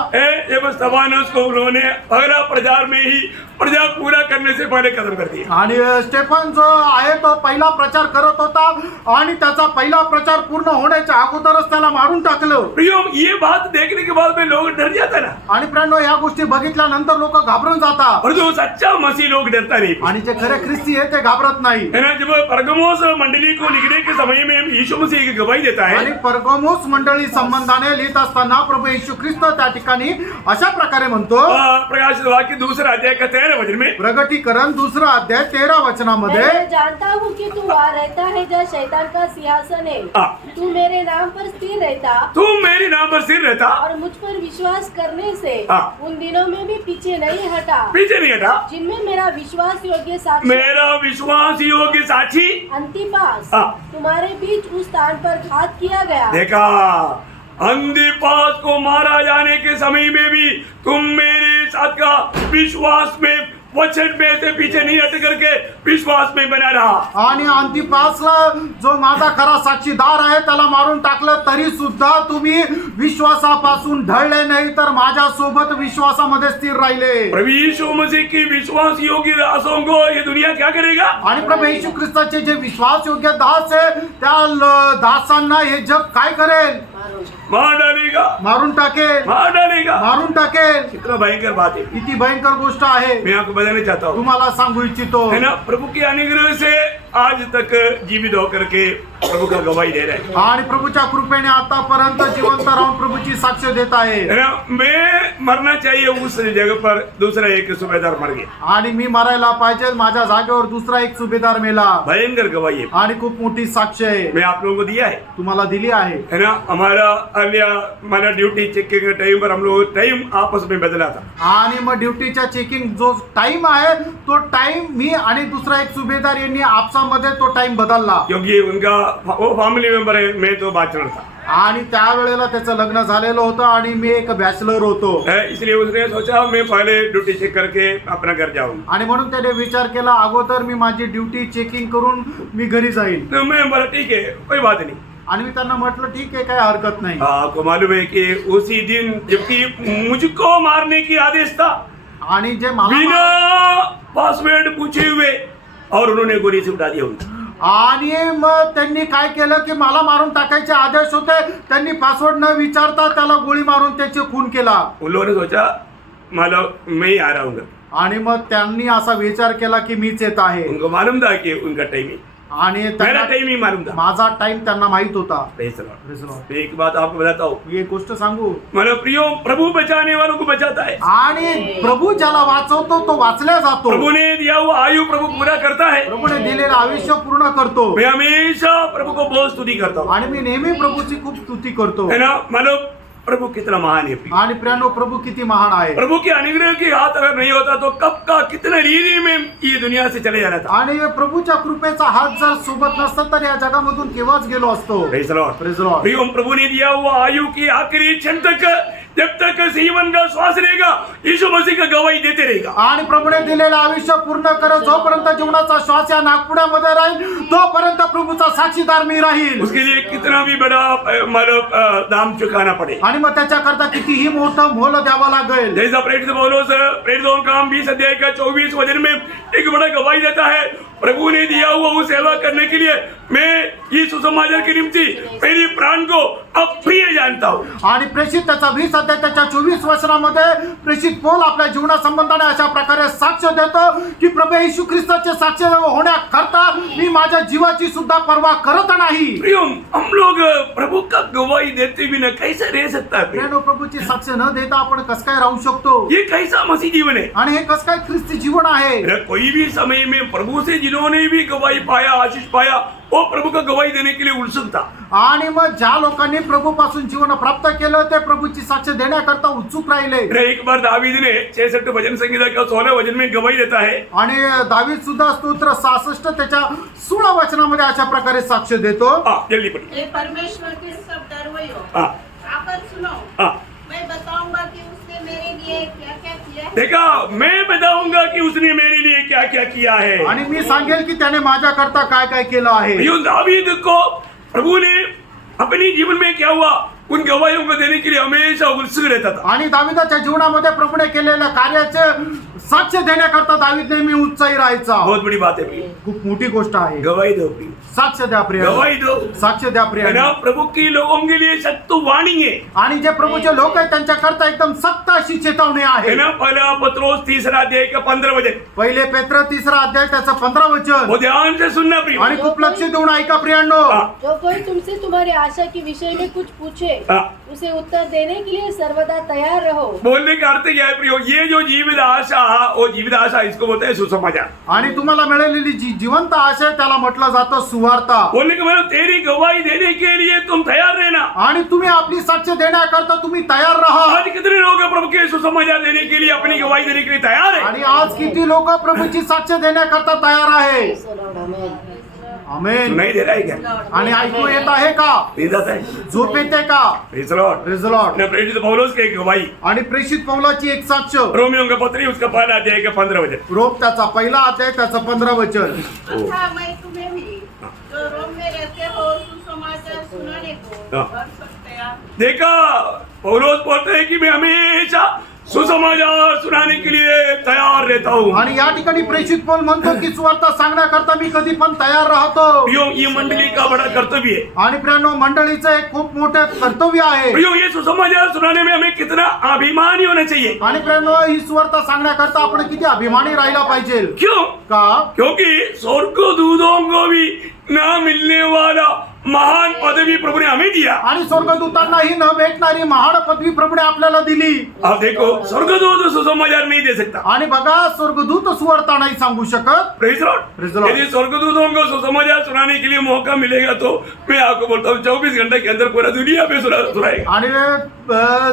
जब स्तेफानस को उन्होंने पहला प्रचार में ही प्रचार पूरा करने से पहले खत्म कर दिया। आणि स्टेफन जो आहे तो पहिला प्रचार करत होता आणि त्याचा पहिला प्रचार पूर्ण होण्याच्या अगोदरच त्याला मारून टाकलं. प्रियो, ये बात देखने के बाद में लोग डर जाता ना, आणि प्रियांनो, या गोष्टी बघितल्यानंतर लोक घाबरून जातात. और जो सच्चा मसीह लोग डरता नहीं। आणि जे खरे ख्रिस्ती आहे ते घाबरत नाही. है ना, जब परगमोस मंडली को लिखने के समय में यीशु मसीह की गवाही देता है, आणि परगमोस मंडळी संबंधाने लिहित असताना प्रभू येशू ख्रिस्त त्या ठिकाणी अशा प्रकारे म्हणतो, प्रकाशित वाक्य दूसरा अध्याय का 13 वचन में, प्रगटीकरण 2 अध्याय 13 वचनामध्ये, मैं जानता हूँ कि तू वहाँ रहता है जहाँ शैतान का सिंहासन है. तू मेरे नाम पर स्थिर रहता तुम मेरे नाम पर स्थिर रहता और मुझ पर विश्वास करने से हाँ। उन दिनों में भी पीछे नहीं हटा पीछे नहीं हटा, जिनमें मेरा विश्वास योग्य साक्षी मेरा विश्वास योग्य साक्षी अंतिपास हाँ। तुम्हारे बीच उस स्थान पर घात किया गया. देखा, अंतिपास को मारा जाने के समय में भी तुम मेरे साथ का विश्वास में, वचन में से पीछे नहीं हट करके विश्वास में बना रहा. आणि अंतिपासला जो माझा खरा साक्षीदार आहे त्याला मारून टाकलं तरी सुद्धा तुम्ही विश्वासापासून ढळले नाही, तर माझ्या सोबत विश्वासामध्ये स्थिर राहिले. प्रभु यीशु मसीह की विश्वास योग्य दासों को ये दुनिया क्या करेगा? आणि प्रभू येशू ख्रिस्ताचे जे विश्वास योग्य दास आहे त्या दासांना हे जग काय करेल? मार डालेगा, मारून टाकेल. मार डालेगा. मारून टाकेल. कितना भयंकर बात है, किती भयंकर गोष्ट आहे, मैं आपको बताना चाहता हूँ. तुम्हाला सांगू इच्छितो. है ना, प्रभु के अनुग्रह से आज तक जीवित होकर के प्रभु का गवाही दे रहे हैं. आणि प्रभूच्या कृपेने आतापर्यंत जिवंत राहून प्रभूची साक्ष देत आहे. है ना, मैं मरना चाहिए उस जगह पर दूसरा एक सूबेदार मर गया. आणि मी मरायला पाहिजे, माझ्या जागेवर दुसरा एक सुभेदार मेला. भयंकर गवाही है, आणि खूप मोठी साक्ष आहे, मैं आप लोगों को दिया है. तुम्हाला दिली आहे. है ना, हमारा ड्यूटी चेकिंग के टाइम पर हम लोग टाइम आपस में बदला था. आणि मग ड्युटीच्या चेकिंग जो टाइम आहे तो टाइम मी आणि दुसरा एक सुभेदार यांनी आपसामध्ये तो टाइम बदलला. क्योंकि उनका वो फैमिली मेंबर है, मैं तो बैचलर था. आणि त्यावेळेला त्याचं लग्न झालेलं होतं आणि मी एक बॅचलर होतो. इसलिए उसने सोचा मैं पहले ड्यूटी चेक करके अपना घर जाऊँ. आणि म्हणून त्याने विचार केला अगोदर मी माझी ड्युटी चेकिंग करून मी घरी जाईल. तो मैं बोला ठीक है, कोई बात नहीं. आणि मी त्यांना म्हटलं ठीक आहे, काय हरकत नाही. आपको मालूम है कि उसी दिन जबकि मुझको मारने की आदेश था, आणि जे मला बिना पासवर्ड पूछे हुए, और उन्होंने गोली से उठा दिया उनको. आणि मग त्यांनी काय केलं की मला मारून टाकायचे आदेश होते, त्यांनी पासवर्ड न विचारता त्याला गोळी मारून त्याचे खून केला. उन लोगों ने सोचा मतलब मैं ही आ रहा हूँ. आणि मग त्यांनी असा विचार केला की मीच येत आहे. उनको मालूम था कि उनका टाइमिंग, आणि मेरा त्यांना टाइम ही मालूम था. माझा टाइम त्यांना माहित होता. Praise the Lord. मैं एक बात आपको बताता हूँ, मी एक गोष्ट सांगू, मतलब प्रियो, प्रभु बचाने वालों को बचाता है. आणि प्रभू ज्याला वाचवतो तो वाचल्या जातो. प्रभु ने दिया हुआ आयु प्रभु पूरा करता है. प्रभूने दिलेलं आयुष्य पूर्ण करतो. मैं हमेशा प्रभु को बहुत स्तुति करता हूँ. आणि मी नेहमी प्रभूची खूप स्तुती करतो. है ना, मतलब प्रभु कितना महान है. आणि प्रियांनो, प्रभू किती महान आहे. प्रभु के अनुग्रह की हाथ अगर नहीं होता तो कब का कितने रीति में ये दुनिया से चले जाना था. आणि प्रभूच्या कृपेचा हात जर सोबत नसता तर या जगामधून केव्हाच गेलो असतो. Praise the Lord. Praise the Lord. प्रियो, प्रभु ने दिया हुआ आयु की आखिरी क्षण तक, जब तक जीवन का श्वास रहेगा, यीशु मसीह का गवाही देते रहेगा. आणि प्रभूने दिलेलं आयुष्य पूर्ण करत जोपर्यंत जीवनाचा श्वास या नागपुड्यामध्ये राहील तोपर्यंत प्रभूचा साक्षीदार मी राहील. उसके लिए कितना भी बड़ा मतलब दाम चुकाना पड़े. आणि मग त्याच्याकरता कितीही मोठं मोल द्यावं लागेल. जैसा प्रेरित पौलुस प्रेरितों का 20 अध्याय का 24 वचन में एक बड़ा गवाही देता है, प्रभु ने दिया हुआ वो सेवा करने के लिए मैं ये सुसमाचार की निमित्त मेरी प्राण को अप्रिय जानता हूँ. आणि प्रेषित त्याचा 20 अध्याय त्याच्या 24 वचनामध्ये प्रेषित पौल आपल्या जीवना संबंधाने अशा प्रकारे साक्ष देतो की प्रभू येशू ख्रिस्ताचे साक्ष होण्याकरता मी माझ्या जीवाची सुद्धा पर्वा करत नाही. प्रियो, हम लोग प्रभु का गवाही देते बिना कैसे रह सकता है? प्रियांनो, प्रभूची साक्ष न देता आपण कसं काय राहू शकतो? ये कैसा मसीह जीवन है? आणि हे कसं काय ख्रिस्ती जीवन आहे? कोई भी समय में प्रभु से जिन्होंने भी गवाही पाया, आशीष पाया, वो प्रभु का गवाही देने के लिए उत्सुक था। आणि मग ज्या लोकांनी प्रभूपासून जीवन प्राप्त केलं ते प्रभूची साक्ष देण्याकरता उत्सुक राहिले. एक बार दावीद ने 66 भजन संगीता का 16 भजन में गवाही देता है। आणि दावीद सुद्धा स्तोत्र 66 त्याच्या 16 वचनामध्ये अशा प्रकारे साक्ष देतो. जल्दी पढ़िए। हे परमेश्वर के सब डरवैयों, हाँ। आकर सुनो, हाँ। मैं बताऊंगा कि उसने मेरे लिए क्या क्या किया है। देखा, मैं बताऊंगा कि उसने मेरे लिए क्या क्या किया है। आणि मी सांगेल की त्याने माझ्याकरता काय काय केलं आहे. यो दावीद को प्रभु ने अपने जीवन में क्या हुआ उन गवाहियों को देने के लिए हमेशा उत्सुक रहता था। आणि दाविदाच्या जीवनामध्ये प्रभूने केलेल्या कार्याचे साक्ष देण्याकरता दावीद नेहमी उत्साही राहायचा. बहुत बड़ी बात है प्रिय, खूप मोठी गोष्ट आहे. गवाही दो प्रिय, साक्ष द्या प्रिय, गवाही दो। साक्ष द्या प्रिय. है ना, प्रभु की लोगों के लिए सख्त वाणी है। आणि जे प्रभूचे लोक आहेत त्यांच्याकरता एकदम सक्त अशी चेतावणी है आहे. ना, पहला पत्रोस 3 अध्याय का 15 वचन, पहिले पेत्र 3 अध्याय त्याचं 15 वचन. वो ध्यान से सुनना प्रिय। आणि खूप लक्ष देऊन ऐका प्रियांनो. जो कोई तुमसे तुम्हारी आशा के विषय में कुछ पूछे हाँ। उसे उत्तर देने के लिए सर्वदा तैयार रहो. बोलने का अर्थ क्या है प्रियो? ये जो जीवित आशा, वो जीवित आशा इसको बोलते हैं सुसमाचार। आणि तुम्हाला मिळालेली जी जिवंत आशा आहे त्याला म्हटलं जातं सुवार्ता. बोलने का मतलब तेरी गवाही देने के लिए तुम तैयार रहना। आणि तुम्ही आपली साक्ष देण्याकरता तुम्ही तयार राहा. आज कितने लोग हैं प्रभु के सुसमाचार देने के लिए, अपनी गवाही देने के लिए तैयार है? आणि आज किती लोक प्रभूची साक्ष देण्याकरता तैयार आहे. आमेन. नहीं दे रहा है क्या? आणि ऐकू येत आहे का? नहीं जाता है। झोप येते का? Praise the Lord। Praise the Lord. ने प्रेरित पौलुस की एक गवाही, आणि प्रेषित पौलाची एक साक्ष, रोमियों का पत्री उसका पहला अध्याय का 15 वचन। रोम त्याचा पहिला अध्याय त्याचं 15 वचन. तथा मैं तुम्हें भी जो रोम में रहते हो सुसमाचार सुनाने को हाँ। भर सकते हैं। देखा, पौलुस बोलते हैं कि मैं हमेशा सुसमाचार सुनाने के लिए तैयार रहता हूँ। आणि या ठिकाणी प्रेषित पौल म्हणतो की सुवार्ता सांगण्याकरता मी कधी पण तयार राहतो. प्रियो, ये मंडली का बड़ा कर्तव्य है। आणि प्रियांनो, मंडळीचं एक खूप मोठं कर्तव्य आहे. प्रियो, ये सुसमाचार सुनाने में हमें कितना अभिमानी होना चाहिए। आणि प्रियांनो, ही सुवार्ता सांगण्याकरता आपण किती अभिमानी राहिला पाहिजे. क्यों? का? क्योंकि स्वर्गदूतों को भी न मिलने वाला महान पदवी प्रभु ने हमें दिया। आणि स्वर्गदूतांनाही न भेटणारी महान पदवी प्रभूने आपल्याला दिली. आप देखो, स्वर्गदूत सुसमाचार नहीं दे सकता। आणि बघा, स्वर्गदूत सुवार्ता नाही सांगू शकत. Praise the Lord। Praise the Lord। यदि स्वर्गदूतों को सुसमाचार सुनाने के लिए मौका मिलेगा तो मैं आपको बोलता हूँ 24 घंटे के अंदर पूरा दुनिया में सुनाएगा। आणि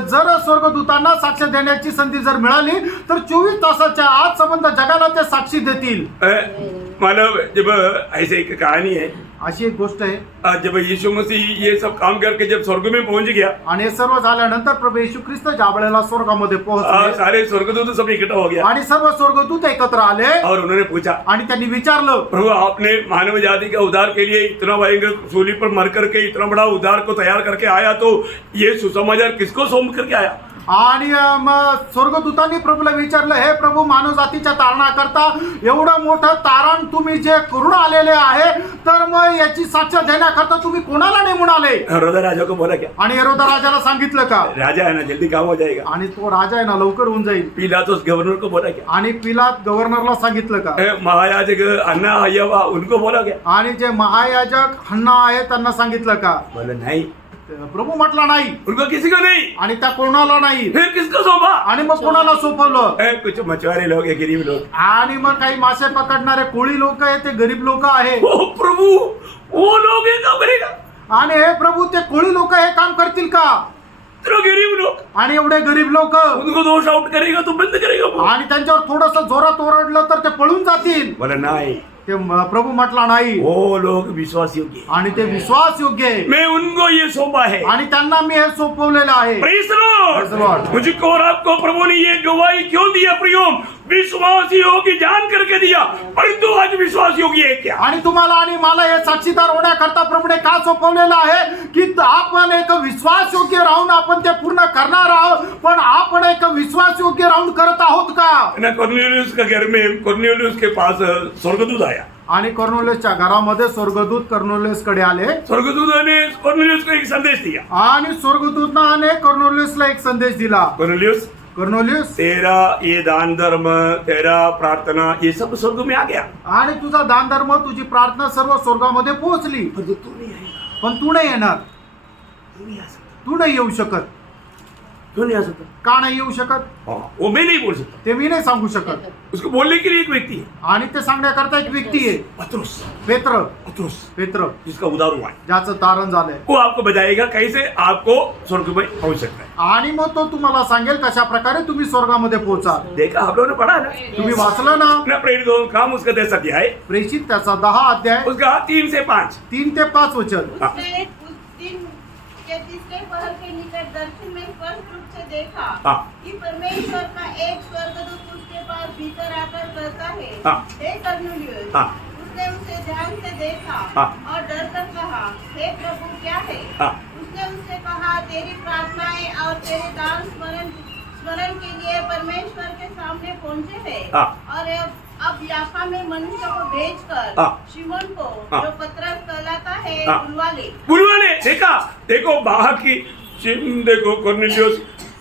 जर स्वर्गदूतांना साक्ष देण्याची संधी जर मिळाली तर 24 तासाच्या आत संबंध जगाला ते साक्षी देतील. मानव जब ऐसे एक कहानी है, अशी एक गोष्ट आहे. जब यीशु मसीह ये सब काम करके जब स्वर्ग में पहुंच गया, आणि हे सर्व झाल्यानंतर प्रभू येशू ख्रिस्त ज्या वेळेला स्वर्गामध्ये पोहोचले सारे स्वर्गदूत सब इकट्ठा हो गया आणि सर्व स्वर्गदूत एकत्र आले और उन्होंने पूछा, आणि त्यांनी विचारलं, प्रभु आपने मानव जाति के उद्धार के लिए इतना भयंकर सूली पर मर करके इतना बड़ा उद्धार को तैयार करके आया, तो ये सुसमाचार किसको सौंप करके आया? आणि मग स्वर्गदूतांनी प्रभूला विचारलं, हे प्रभू, मानव जातीच्या तारणाकरता एवढं मोठं तारण तुम्ही जे करून आलेले आहे, तर मग याची साक्ष देण्याकरता तुम्ही कोणाला नेमून आले? हेरोदा राजा को बोला क्या? आणि हेरोदा राजाला सांगितलं का? राजा है ना, जल्दी काम हो जाएगा। आणि तो राजा आहे ना, लवकर होऊन जाईल. पिलातुस गवर्नर को बोला क्या? आणि पिलात गव्हर्नरला सांगितलं का? महायाजक अन्ना हय्यावा उनको बोला क्या? आणि जे महायाजक हन्ना आहे त्यांना सांगितलं का? बोला नहीं, प्रभू म्हटला नाही. उनको किसी को नहीं। आणि त्या कोणाला नाही. फिर किसको सौंपा? आणि मग कोणाला सोपवलं? कुछ मछुआरे लोग है, गरीब लोग। आणि मग काही मासे पकडणारे कोळी लोक आहे, ते गरीब लोक आहे. ओ प्रभु, वो लोग ये काम करेगा? आणि हे प्रभू, ते कोळी लोक हे काम करतील का? तो गरीब लोग, आणि एवढे गरीब लोक, उनको दोष आउट करेगा तो बंद करेगा। आणि त्यांच्यावर थोडस जोरात ओरडलं तर ते पळून जातील. बोला नहीं, ते प्रभू म्हटला नाही. वो लोग विश्वास योग्य है। आणि ते विश्वास योग्य आहे. मैं उनको ये सौंपा है। आणि त्यांना मी हे सोपवलेलं आहे. Praise the Lord। Praise the Lord। मुझको और आपको प्रभु ने ये गवाही क्यों दिया प्रियो? विश्वास योग्य जान करके दिया, परंतु आज विश्वास योग्य है क्या? आणि तुम्हाला आणि मला हे साक्षीदार होण्याकरता प्रभूने का सोपवलेलं आहे की आपण एक विश्वास योग्य राहून आपण ते पूर्ण करणार आहोत. पण आपण एक विश्वास योग्य राहून करत आहोत का? ना कॉर्नेलियस के घर में कॉर्नेलियस के पास स्वर्गदूत आया। आणि कॉर्नेलियसच्या घरामध्ये स्वर्गदूत कॉर्नेलियसकडे आले. स्वर्गदूत ने कॉर्नेलियस को एक संदेश दिया। आणि स्वर्गदूताने कॉर्नेलियसला एक संदेश दिला. कॉर्नेलियस, तेरा ये दान धर्म, तेरा प्रार्थना, ये सब स्वर्ग में आ गया। आणि तुझा दान धर्म, तुझी प्रार्थना सर्व स्वर्गामध्ये पोहोचली. पर तू नहीं आएगा, पण तू नाही येणार. तू नहीं आ सकता। तू नाही येऊ शकत. क्यों नहीं आ सकता? का नाही येऊ शकत? हाँ, वो मैं नहीं बोल सकता, ते मी नाही सांगू शकत. उसको बोलने के लिए एक व्यक्ति है, आणि ते सांगण्याकरता एक व्यक्ती आहे, पत्रुस. पेत्र. पत्रुस पेत्र जिसका उदार हुआ है, ज्याचं तारण झालंय. वो आपको बताएगा कैसे आपको स्वर्ग में पहुंच सकता है. आणि मग तो तुम्हाला सांगेल कशा प्रकारे तुम्ही स्वर्गामध्ये पोहोचा. देखा आप लोगों ने पढ़ा ना, तुम्ही वाचलं ना? अपना प्रेरित काम उसका 10 अध्याय, प्रेषित त्याचा 10 अध्याय उसका 3 से 5. 3 ते 5 वचन. हाँ. उसने उस दिन के तीसरे पहर के निकट दर्शन में स्पष्ट रूप से देखा हाँ. कि परमेश्वर का एक स्वर्गदूत उसके पास भीतर आकर कहता है, हाँ. हे कर्नेलियुस. हाँ. उसने उसे ध्यान से देखा हाँ. और डर कर कहा, हे प्रभु क्या है? हाँ. उसने उससे कहा, तेरी प्रार्थनाएं और तेरे दान स्मरण के लिए परमेश्वर के सामने पहुंचे हैं. हाँ. और अब याफा में मनुष्य को भेजकर हाँ. शिमोन को हाँ. जो पतरस कहलाता है हाँ. बुलवा ले. बुलवाने देखा, देखो बाहर की देखो कॉर्नेलियस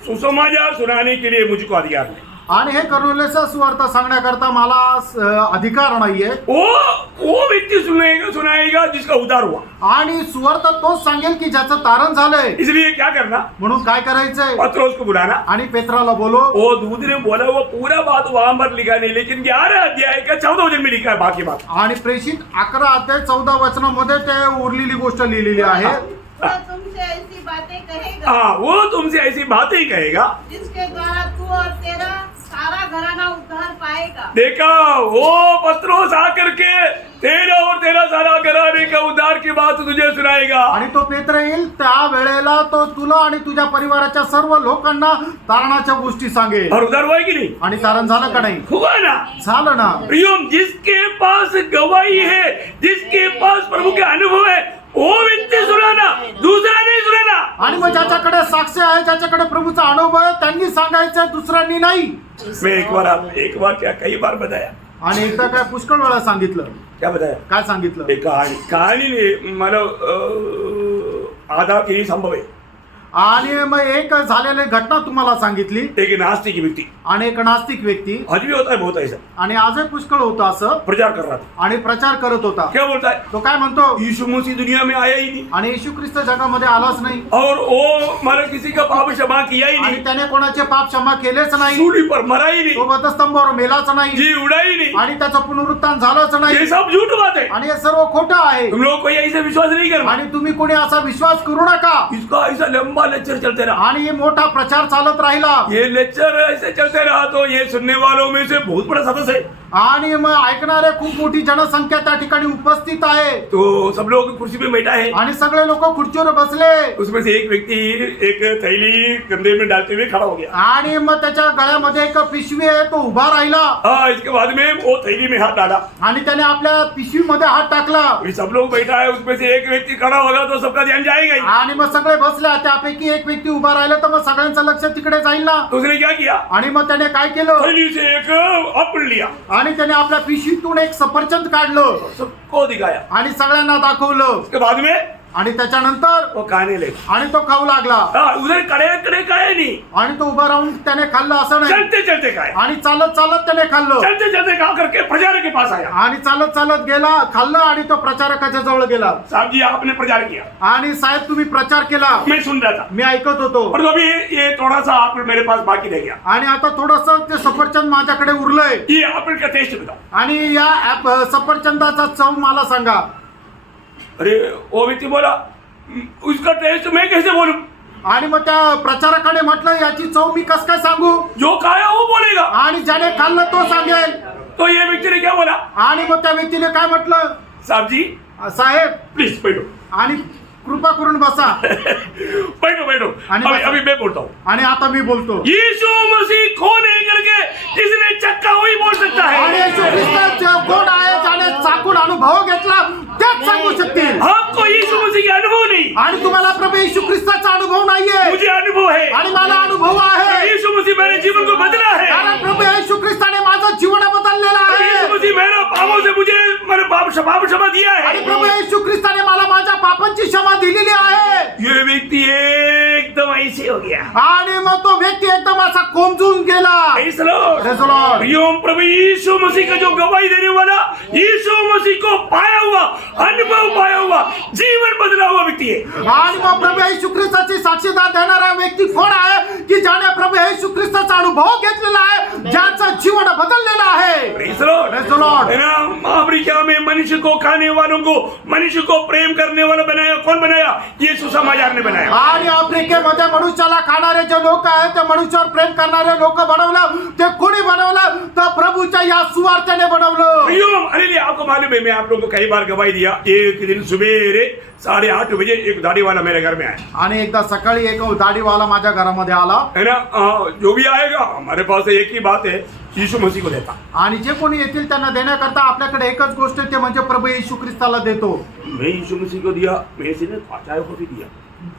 सुसमाचार सुनाने के लिए मुझको अधिकार नहीं. आणि हे कर्नेलियुसचा सुवार्ता सांगण्याकरता मला अधिकार नाहीये. वो व्यक्ति सुनाएगा जिसका उद्धार हुआ. आणि सुवार्ता तोच सांगेल की ज्याचं तारण झालंय. इसलिए क्या करना, म्हणून काय करायचंय? पत्रोस को बुलाना. आणि पेत्राला बोलो. वो दूध ने बोला वो पूरा बात वहां पर लिखा नहीं, लेकिन 11 अध्याय का 14 वचन में लिखा है बाकी बात. आणि प्रेषित 11 अध्याय 14 वचनामध्ये ते उरलेली गोष्ट लिहिलेली आहे. वो तुमसे ऐसी बातें कहेगा हाँ, वो तुमसे ऐसी बातें कहेगा जिसके द्वारा तू और तेरा सारा घराना उद्धार पाएगा. देखा वो पत्रोस आकर के तेरा और तेरा सारा घराने का उद्धार की बात तुझे सुनाएगा. आणि तो पेत्र येईल त्या वेळेला तो तुला आणि तुझ्या परिवाराच्या सर्व लोकांना तारणाच्या गोष्टी सांगेल. और उद्धार हुआ है कि नहीं? आणि तारण झालं का नाही? हुआ ना. झालं ना. प्रियम, जिसके पास गवाही है, जिसके पास प्रभु के अनुभव है, वो व्यक्ति सुनाना, दूसरा नहीं सुनाना. आणि मग ज्याच्याकडे साक्ष आहे, ज्याच्याकडे प्रभूचा अनुभव आहे, त्यांनी सांगायचं, दुसऱ्यांनी नाही. मैं एक बार क्या कई बार बताया. आणि एकदा काय पुष्कळ वेळा सांगितलं. क्या बताया? काय सांगितलं? एक कहानी ने मला आधा की नहीं संभव है. आणि मग एक झालेली घटना तुम्हाला सांगितली. एक नास्तिक व्यक्ति, आणि एक नास्तिक व्यक्ती, आज भी होता है बहुत ऐसा, आणि आजही पुष्कळ होतं असं, प्रचार कर रहा था. आणि प्रचार करत होता. क्या बोलता है? तो काय म्हणतो? यीशु मसीह दुनिया में आया ही नहीं, आणि येशू ख्रिस्त जगामध्ये आलाच नाही, और वो मारा किसी का पाप क्षमा किया ही आणि नहीं, त्याने कोणाचे पाप क्षमा केलेच नाही, सूली पर मरा ही तो नहीं, वधस्तंभावर मेलाच नाही, जी उड़ा ही नहीं. आणि त्याचं पुनरुत्थान झालंच ये नाही. सब झूठ बात है. आणि हे सर्व खोटं आहे. तुम लोग कोई ऐसा विश्वास नहीं करना. आणि तुम्ही कोणी असा विश्वास करू नका. इसका ऐसा लंबा लेक्चर चलते रहा, आणि हे मोठा प्रचार चालत राहिला. ये लेक्चर ऐसे चलते रहा तो ये सुनने वालों में से बहुत बड़ा सदस्य है. आणि मग ऐकणारे खूप मोठी जनसंख्या त्या ठिकाणी उपस्थित आहे. तो सब लोग कुर्सी पे बैठा है. आणि सगळे लोक खुर्चीवर बसले. उसमें से एक व्यक्ति एक थैली कंधे में डालते हुए खड़ा हो गया. आणि मग त्याच्या गळ्यामध्ये एक पिशवी आहे, तो उभा राहिला. हाँ, इसके बाद में वो थैली में हाथ डाला. आणि त्याने आपल्या पिशवीमध्ये हात टाकला. अभी सब लोग बैठा है, उसमें से एक व्यक्ति खड़ा होगा तो सबका ध्यान जाएगा ही. आणि मग सगळे बसले. त्यापैकी एक व्यक्ती उभा राहिला तर मग सगळ्यांचं लक्ष तिकडे जाईल ना. तो उसने क्या किया, आणि मग त्याने काय केलं? थैली से एक एप्पल लिया, आणि त्याने आपल्या पिशवीतून एक सफरचंद काढलं सबको दिखाया. आणि सगळ्यांना दाखवलं. उसके बाद में आणि त्याच्यानंतर वो खाने लगे. आणि तो खाऊ लागला. हाँ, उधर खड़े खड़े खाए नहीं, आणि तो उभा राहून त्याने खाल्लं असं नाही. चलते चलते खाए. आणि चालत चालत त्याने खाल्लं. चलते चलते खा करके प्रचारक के पास आया. आणि चालत चालत गेला, खाल्लं आणि तो प्रचारकाच्या जवळ गेला. साहब जी आपने प्रचार किया, आणि साहेब तुम्ही प्रचार केला, मैं सुन रहा था, मी ऐकत होतो. और अभी ये थोड़ा सा एप्पल मेरे पास बाकी रह गया. आणि आता थोडस ते सफरचंद माझ्याकडे उरलंय. ये एप्पल का टेस्ट बताओ. आणि या सफरचंदाचा चव मला सांगा. अरे वो व्यक्ति बोला, उसका टेस्ट मैं कैसे बोलूं? आणि मग त्या प्रचारकाने म्हटलं, याची चव मी कस काय सांगू? जो खाया वो बोलेगा. आणि ज्याने खाल्लं तो सांगेल. तो ये व्यक्ति ने क्या बोला, आणि मग त्या व्यक्तीने काय म्हटलं? साहब जी साहेब प्लीज बैठो. आणि कृपा करून बसा. बैठो बैठो. आणि अभी बसा. अभी मैं बोलता हूँ. आणि आता मी बोलतो. यीशु मसीह कौन है करके जिसने चक्का वही बोल सकता आणि है. येशू ख्रिस्त कोण आहे, ज्याने चाकून अनुभव घेतला तेच सांगू शकतील. आपको यीशु मसीह का अनुभव नहीं, आणि तुम्हाला प्रभू येशू ख्रिस्ताचा अनुभव नाहीये. मुझे अनुभव है. आणि मला अनुभव आहे. यीशु मसीह मेरे जीवन को बदला है. कारण प्रभू येशू ख्रिस्ताने माझं जीवन बदललेलं यीशु आहे. मसीह मेरे पापों से मुझे मेरे पाप क्षमा दिया आणि है. प्रभू येशू ख्रिस्ताने मला माझ्या पापांची क्षमा दिलेली आहे. ये व्यक्ति एकदम ऐसे हो गया. आणि मग तो व्यक्ति एकदम असा कोमजून गेला. Praise the Lord. Praise the Lord. प्रियो प्रभु यीशु मसीह का जो गवाही देने वाला, यीशु मसीह को पाया हुआ, अनुभव पाया हुआ, जीवन बदला हुआ व्यक्ति है. आणि मग प्रभू येशू ख्रिस्ताची साक्षीदार देणारा व्यक्ती कोण आहे की ज्याने प्रभू येशू ख्रिस्ताचा अनुभव घेतलेला आहे, ज्याचं जीवन बदललेलं आहे. Praise the Lord. Praise the Lord. है ना, अफ्रीका में मनुष्य को खाने वालों को, मनुष्य को प्रेम करने वाला बनाया. कौन बनाया? यीशु समाचार ने बनाया. आणि आफ्रिकेमध्ये मनुष्याला खाणारे जे लोक आहेत, ते मनुष्यावर प्रेम करणारे लोक बनवलं. ते कोणी बनवलं? तर प्रभूच्या या सुवार्तेने बनवलं. प्रियो, अरे आपको मालूम है, मैं आप लोगों को कई बार गवाही दिया. एक दिन सुबेरे 8:30 बजे एक दाढ़ी वाला मेरे घर में आया. आणि एकदा सकाळी एक दाढीवाला माझ्या घरामध्ये आला. है ना, जो भी आएगा हमारे पास एक ही बात है, यीशु मसीह को देता. आणि जे कोणी येतील त्यांना देण्याकरता आपल्याकडे एकच गोष्ट आहे, ते म्हणजे प्रभू येशू ख्रिस्ताला देतो. मैं यीशु मसीह को दिया, मेरे चाय कॉफी दिया.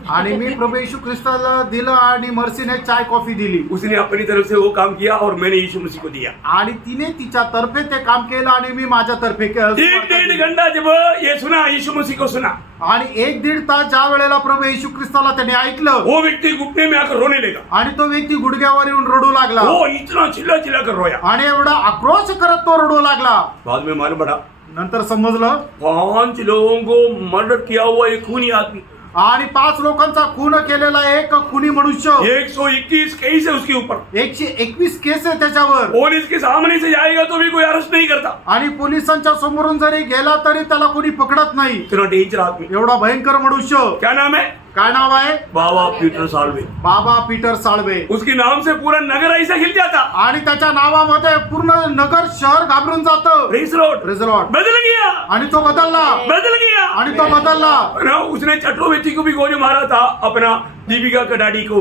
आणि मी प्रभू येशू ख्रिस्ताला दिलं आणि मर्सीने चाय कॉफी दिली. उसने अपनी तरफ से वो काम किया और मैंने यीशु मसीह को दिया. आणि तिने तिच्या तर्फे ते काम केलं आणि मी माझ्या तर्फे एक 1.5 घंटा जब ये सुना, यीशु मसीह को सुना, आणि 1-1.5 तास ज्या वेळेला प्रभू येशू ख्रिस्ताला त्याने ऐकलं, वो व्यक्ति घुटने में आकर रोने लगा. आणि तो व्यक्ती गुडघ्यावर येऊन रडू लागला. वो इतना चिल्ला चिल्ला कर रोया. आणि एवढा आक्रोश करत तो रडू लागला. बाद में मालूम पड़ा, नंतर समजलं 5 लोगों को मर्डर किया हुआ एक खूनी आदमी, आणि 5 लोकांचा खून केलेला एक खुनी मनुष्य, 121 केस है उसके ऊपर. 121 केस आहे त्याच्यावर. पुलिस के सामने से जाएगा तो भी कोई अरेस्ट नहीं करता. आणि पोलिसांच्या समोरून जरी गेला तरी त्याला कोणी पकडत नाही. इतना डेंजर आदमी. एवढा भयंकर मनुष्य. क्या नाम है? काय नाव आहे? बाबा पीटर साल्वे. बाबा पीटर साळवे. उसके नाम से पूरा नगर ऐसा हिल जाता. आणि त्याच्या नावामध्ये पूर्ण नगर शहर घाबरून जातं. Praise Lord. Praise the Lord. बदल गया. आणि तो बदलला. बदल गया. आणि तो बदलला. ना, उसने चक्रवर्ती को भी गोली मारा था, अपना दीपिका का डैडी को,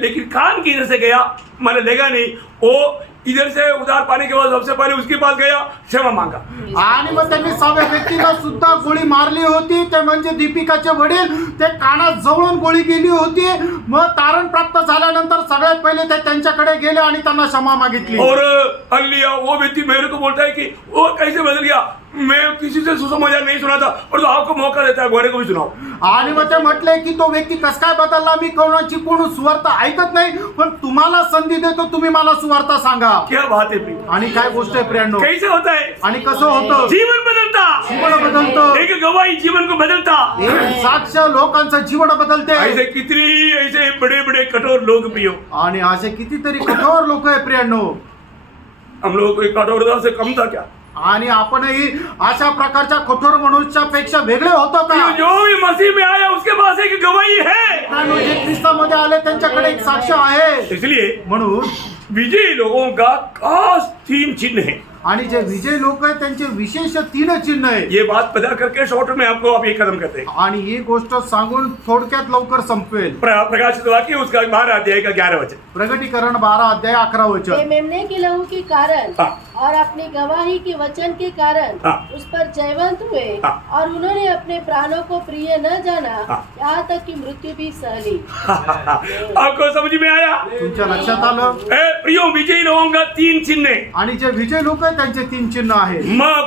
लेकिन काम की इधर से गया, मैंने लगा नहीं. वो इधर से उधार पाने के बाद सबसे पहले उसके पास गया, क्षमा मांगा. आणि मग त्यांनी 6व्या व्यक्तीला सुद्धा गोळी मारली होती, ते म्हणजे दीपिकाचे वडील. ते कानात जवळून गोळी गेली होती. मग तारण प्राप्त झाल्यानंतर सगळ्यात पहिले ते त्यांच्याकडे गेले आणि त्यांना क्षमा मागितली. और अलिया वो व्यक्ति मेरे को बोलता है कि वो कैसे बदल गया, मैं किसी से सुसमाचार नहीं सुना था, और तो आपको मौका देता है, घोड़े को भी सुनाओ. आणि मग ते म्हटले की तो व्यक्ती कस काय बदलला, मी कोणाची कोण सुवार्ता ऐकत नाही, पण तुम्हाला संधी देतो, तुम्ही मला सुवार्ता सांगा. क्या बात है प्रिय. आणि काय गोष्ट आहे प्रियांनो, कैसे होता है? आणि कसं होतं? जीवन बदलता. जीवन बदलतं. एक गवाही जीवन को बदलता. एक साक्ष लोकांचं जीवन बदलते. ऐसे कितनी ऐसे बड़े बड़े कठोर लोग प्रियो. आणि असे कितीतरी कठोर लोक आहे प्रियांनो. हम लोग कोई कठोरता से कम था क्या? आणि आपणही अशा प्रकारच्या कठोर मनुष्यापेक्षा वेगळे होतो का? जो भी मसीह में आया उसके पास एक गवाही है. मित्रांनो, जे ख्रिस्तामध्ये आले त्यांच्याकडे एक साक्ष आहे. इसलिए म्हणून विजयी लोगों का खास 3 चिन्ह है. आणि जे विजय लोक आहेत त्यांचे विशेष 3 चिन्ह आहे. ये बात पता करके शॉर्ट में आपको आप ये कदम करते हैं. आणि ही गोष्ट सांगून थोडक्यात लवकर संपवेल. प्रकाशित वाक्य उसका 12 अध्याय का 11 वचन. प्रगटीकरण 12 अध्याय 11 वे वचन. मेमने के लहू के कारण हाँ. और अपनी गवाही के वचन के कारण हाँ. उस पर जयवंत हुए हाँ. और उन्होंने अपने प्राणों को प्रिय न जाना, हाँ. यहाँ तक कि मृत्यु भी सह ली. आपको समझ में आया? तुमच्या लक्षात आलं? प्रियो, विजयी लोगों का 3 चिन्ह है. आणि जे विजय लोक आहेत त्यांचे 3 चिन्ह आहेत.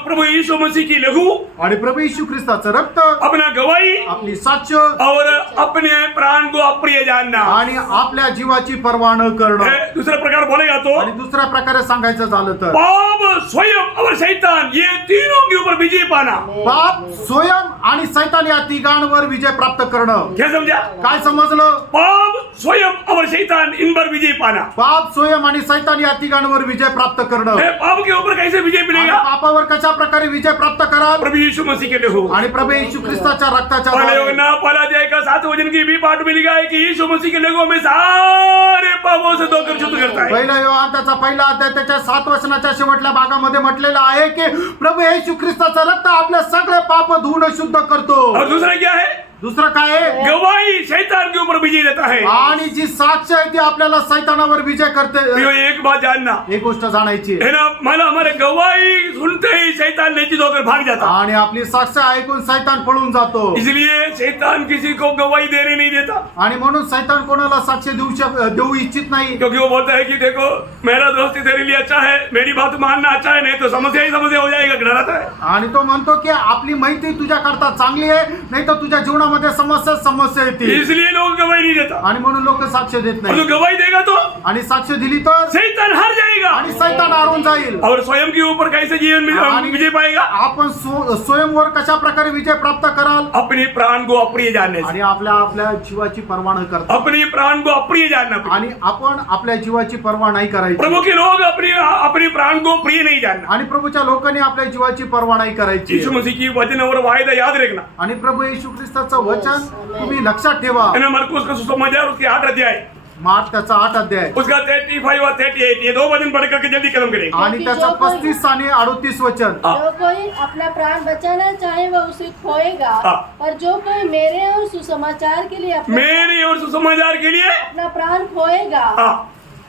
प्रभु यीशु मसीह की लहू, आणि प्रभू येशू ख्रिस्ताचं रक्त, अपना गवाही, आपली साक्ष, और अपने प्राण को अप्रिय जानना. आणि आपल्या जीवाची पर्वा न करणं. दूसरा प्रकार बोलेगा तो आणि दुसऱ्या प्रकारे सांगायचं झालं तर पाप, स्वयं और शैतान, ये तीनों के ऊपर विजय पाना. पाप, स्वयं आणि सैतान या तिघांवर विजय प्राप्त करणं. क्या समझा? काय समजलं? पाप, स्वयं और शैतान, इन पर विजय पाना. पाप, स्वयं आणि सैतान या तिघांवर विजय प्राप्त करणं. पाप के ऊपर कैसे विजय आणि मिलेगा? पापावर कशा प्रकारे विजय प्राप्त कराल? प्रभु यीशु मसीह के लहू. आणि प्रभू येशू ख्रिस्ताच्या रक्ताच्या पहले द्वारे. योना पहला अध्याय का 7 वचन की भी पाठ मिलेगा है कि यीशु मसीह के लहू में सारे पापों से धोकर शुद्ध करता है. पहिला योहान त्याचा पहिला अध्याय त्याच्या 7 वचनाच्या शेवटल्या भागामध्ये म्हटलेलं आहे की प्रभू येशू ख्रिस्ताचं रक्त आपले सगळे पाप धुवून शुद्ध करतो. और दूसरा क्या है? दुसरं काय आहे? गवाही शैतान के ऊपर विजय देता है. आणि जी साक्ष आहे ती आपल्याला सैतानावर विजय करते. प्रियो, एक बात जानना एक गोष्ट जाणायची है ना, मला हमारे गवाही सुनते ही शैतान निश्चित होकर भाग जाता. आणि आपली साक्ष ऐकून सैतान पळून जातो. इसलिए शैतान किसी को गवाही देने नहीं देता. आणि म्हणून सैतान कोणाला साक्ष देऊ इच्छित नाही. क्योंकि वो बोलता है कि देखो, मेरा दोस्ती तेरे लिए अच्छा है, मेरी बात मानना अच्छा है, नहीं तो समस्या ही समस्या हो जाएगा. डराता है. आणि तो म्हणतो की आपली मैत्री तुझ्या करता चांगली आहे, नाही तर तुझ्या जीवनामध्ये जीवनामध्ये समस्या येतील इसलिए लोग गवाही नहीं देता। आणि म्हणून लोक साक्ष देत और जो नाही गवाही देगा तो आणि साक्ष दिली तर शैतान हार जाएगा आणि सैतान हारून जाईल और स्वयं के ऊपर कैसे जीवन में आणि विजय पाएगा? आपण स्वयंवर कशा प्रकारे विजय प्राप्त कराल अपने प्राण को अप्रिय जानने से, आणि आपल्या जीवाची पर्वा न करता अपने प्राण को अप्रिय जानना पड़ेगा। आणि आपण आपल्या जीवाची पर्वा नाही करायची प्रभु के लोग अपने प्राण को प्रिय नहीं जानना। आणि प्रभूच्या लोकांनी आपल्या जीवाची पर्वा नाही करायची यीशु मसीह की वचन और वायदा याद रखना। आणि प्रभू येशू ख्रिस्ताचं वचन तुम्ही लक्षात ठेवा है ना, मरकुस का सुसमाचार उसके 8 अध्याय, मार्क त्याचा 8 अध्याय उसका 35 और 38, ये 2 वचन पढ़ करके जल्दी कलम करें। आणि त्याचा 35 आणि 38 वचन जो कोई अपना प्राण बचाना चाहे वह उसे खोएगा हाँ। और जो कोई मेरे और सुसमाचार के लिए मेरे और सुसमाचार के लिए अपना प्राण खोएगा हाँ,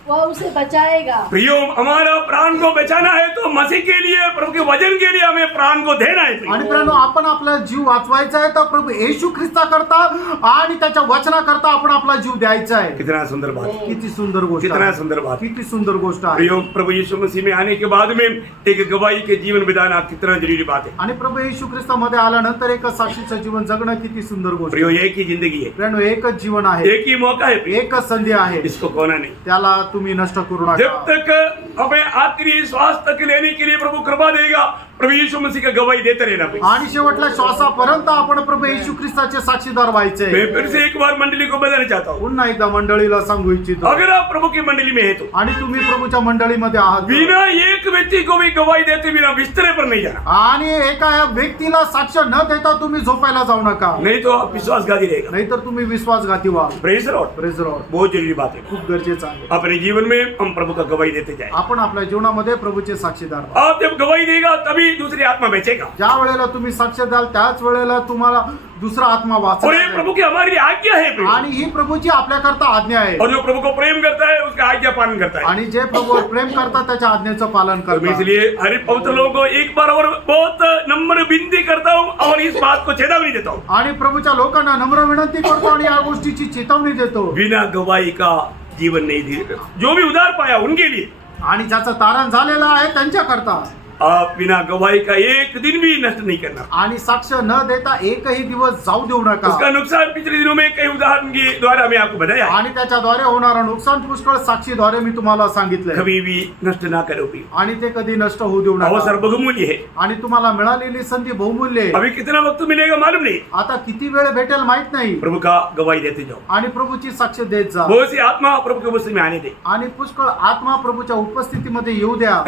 वह उसे बचाएगा। प्रियो, हमारा प्राण को बचाना है तो मसीह के लिए, प्रभु के वचन के लिए हमें प्राण को देना है। आणि प्रियानो, आपण आपला जीव वाचवायचा आहे तर प्रभू येशू ख्रिस्ता करता आणि त्याच्या वचना करता आपण आपला जीव द्यायचा आहे. कितना सुंदर बात है, किती सुंदर गोष्ट कितना आहे. सुंदर बात है। किती सुंदर गोष्ट आहे. प्रियो, प्रभु यीशु मसीह में आने के बाद में एक गवाही के जीवन बिताना कितना जरूरी बात है। आणि प्रभू येशू ख्रिस्तामध्ये आल्यानंतर एक साक्षीचं जीवन जगणं किती सुंदर गोष्ट प्रियो, आहे. एक ही जिंदगी है, प्रियानो, एकच जीवन आहे, एक ही मौका है प्रियो, एकच संधी आहे, इसको खोना नहीं। त्याला तुम्ही नष्ट करू नका. जब तक हमें आखिरी श्वास तक लेने के लिए प्रभु कृपा देगा, प्रभु यीशु मसीह का गवाही देते रहना प्रियो। आणि शेवटल्या श्वासापर्यंत आपण प्रभू येशू ख्रिस्ताचे साक्षीदार व्हायचे. मैं फिर से एक बार मंडली को बताना चाहता हूँ, पुन्हा एकदा मंडळीला सांगू इच्छितो, अगर आप प्रभु की मंडली में है तो आणि तुम्ही प्रभूच्या मंडळीमध्ये आहात बिना एक व्यक्ति को भी गवाही देते बिना बिस्तरे पर नहीं जाना, आणि एका व्यक्तीला साक्ष न देता तुम्ही झोपायला जाऊ नका, नहीं तो आप विश्वासघाती रहेगा। नाहीतर तुम्ही विश्वासघाती व्हाल. Praise the Lord, praise the Lord. बहुत जरूरी बात है। खूप गरजेचं आहे. अपने जीवन में हम प्रभु का गवाही देते जाए। आपण आपल्या जीवनामध्ये प्रभूचे साक्षीदार व्हा. आप जब गवाही देगा तभी दूसरी आत्मा बेचेगा, ज्या वेळेला तुम्ही साक्ष द्याल त्याच वेळेला तुम्हाला दुसरा आत्मा और वाचेल. ये प्रभु की हमारी आज्ञा है प्रियो। आणि ही प्रभूची आपल्याकरता आज्ञा आहे. और जो प्रभु को प्रेम करता है उसका आज्ञा पालन करता है। आणि जे प्रभूवर प्रेम करतात त्याच्या आज्ञेचं पालन तो करतात. इसलिए हर पवित्र लोगों को एक बार और बहुत नम्र विनती करता हूँ और इस बात को चेतावनी देता हूँ, आणि प्रभूच्या लोकांना नम्र विनंती करतो आणि या गोष्टीची चेतावणी देतो. बिना गवाही का जीवन नहीं दे, जो भी उधार पाया उनके लिए, आणि ज्याचं तारण झालेलं आहे त्यांच्याकरता. आप बिना गवाही का एक दिन भी नष्ट नहीं करना। आणि साक्ष न देता एकही दिवस जाऊ देऊ नका. उसका नुकसान पिछले दिनों में कई उदाहरण के द्वारा मैं आपको बताया, आणि त्याच्याद्वारे होणारं नुकसान पुष्कळ साक्षीद्वारे मी तुम्हाला सांगितलंय. कभी भी नष्ट ना करो प्रियो। आणि ते कधी नष्ट होऊ देऊ अवसर नका. बहुमूल्य है, आणि तुम्हाला मिळालेली संधी बहुमूल्य आहे. अभी कितना वक्त मिलेगा मालूम नहीं, आता किती वेळ भेटेल माहित नाही. प्रभु का गवाही देते जाओ। आणि प्रभूची साक्ष देत जा. बहुत सी आत्मा प्रभु के उपस्थिति में आने दे। आणि पुष्कळ आत्मा प्रभूच्या उपस्थितीमध्ये येऊ द्या.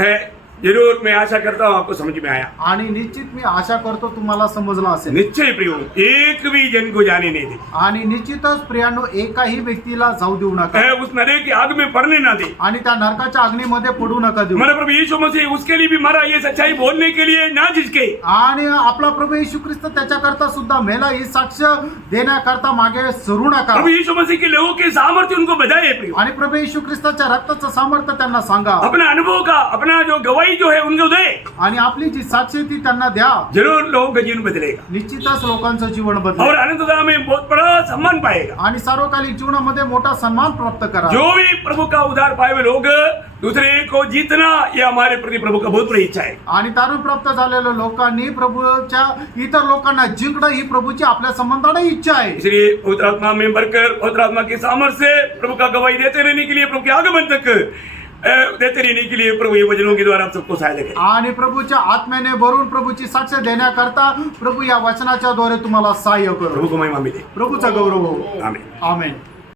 जरूर मैं आशा करता हूँ आपको समझ में आया। आणि निश्चित मी आशा करतो तुम्हाला समजलं असेल. निश्चय प्रियो, एक भी जन को जाने नहीं दे, आणि निश्चितच प्रियांनो, एकाही व्यक्तीला जाऊ देऊ नका. उस नरे की आग में पड़ने ना दे। आणि त्या नरकाच्या अग्नीमध्ये पडू नका देऊ. हमारा प्रभु यीशु मसीह उसके लिए भी मरा, ये सच्चाई बोलने के लिए ना झिझके। आणि आपला प्रभू येशू ख्रिस्त त्याच्याकरता सुद्धा मेला, ही साक्ष देण्याकरता मागे सरू नका. प्रभु यीशु मसीह के लोगों के सामर्थ्य उनको बजाए प्रियो, आणि प्रभू येशू ख्रिस्ताच्या रक्ताचं सामर्थ्य त्यांना सांगा. अपना अनुभव का, अपना जो गवाही जो है उनको दे, आणि आपली जी साक्ष आहे ती त्यांना द्या. जरूर लोगों का जीवन बदलेगा निश्चितच लोकांचं जीवन और बदलेल. अनंतता में बहुत बड़ा सम्मान पाएगा। आणि सार्वकालिक जीवनामध्ये मोठा सन्मान प्राप्त करा. जो भी प्रभु का उद्धार पाए हुए लोग, दूसरे को जीतना ये हमारे प्रति प्रभु का बहुत बड़ी इच्छा है। आणि तारण प्राप्त झालेल्या लोकांनी प्रभूच्या इतर लोकांना जिंकणं ही प्रभूची आपल्या संबंधाने इच्छा आहे. इसलिए पवित्र आत्मा में भरकर, पवित्र आत्मा के सामर्थ्य से प्रभु का गवाही देते रहने के लिए, प्रभु के आगमन तक देते रहने के लिए प्रभु ये वचनों के द्वारा आप सबको सहायता करें। आणि प्रभूच्या आत्म्याने भरून प्रभूची साक्ष देण्याकरता प्रभू या वचनाच्या द्वारे तुम्हाला सहाय्य करो. प्रभु को महिमा मिले। प्रभूचा गौरव हो. आमीन। आमेन.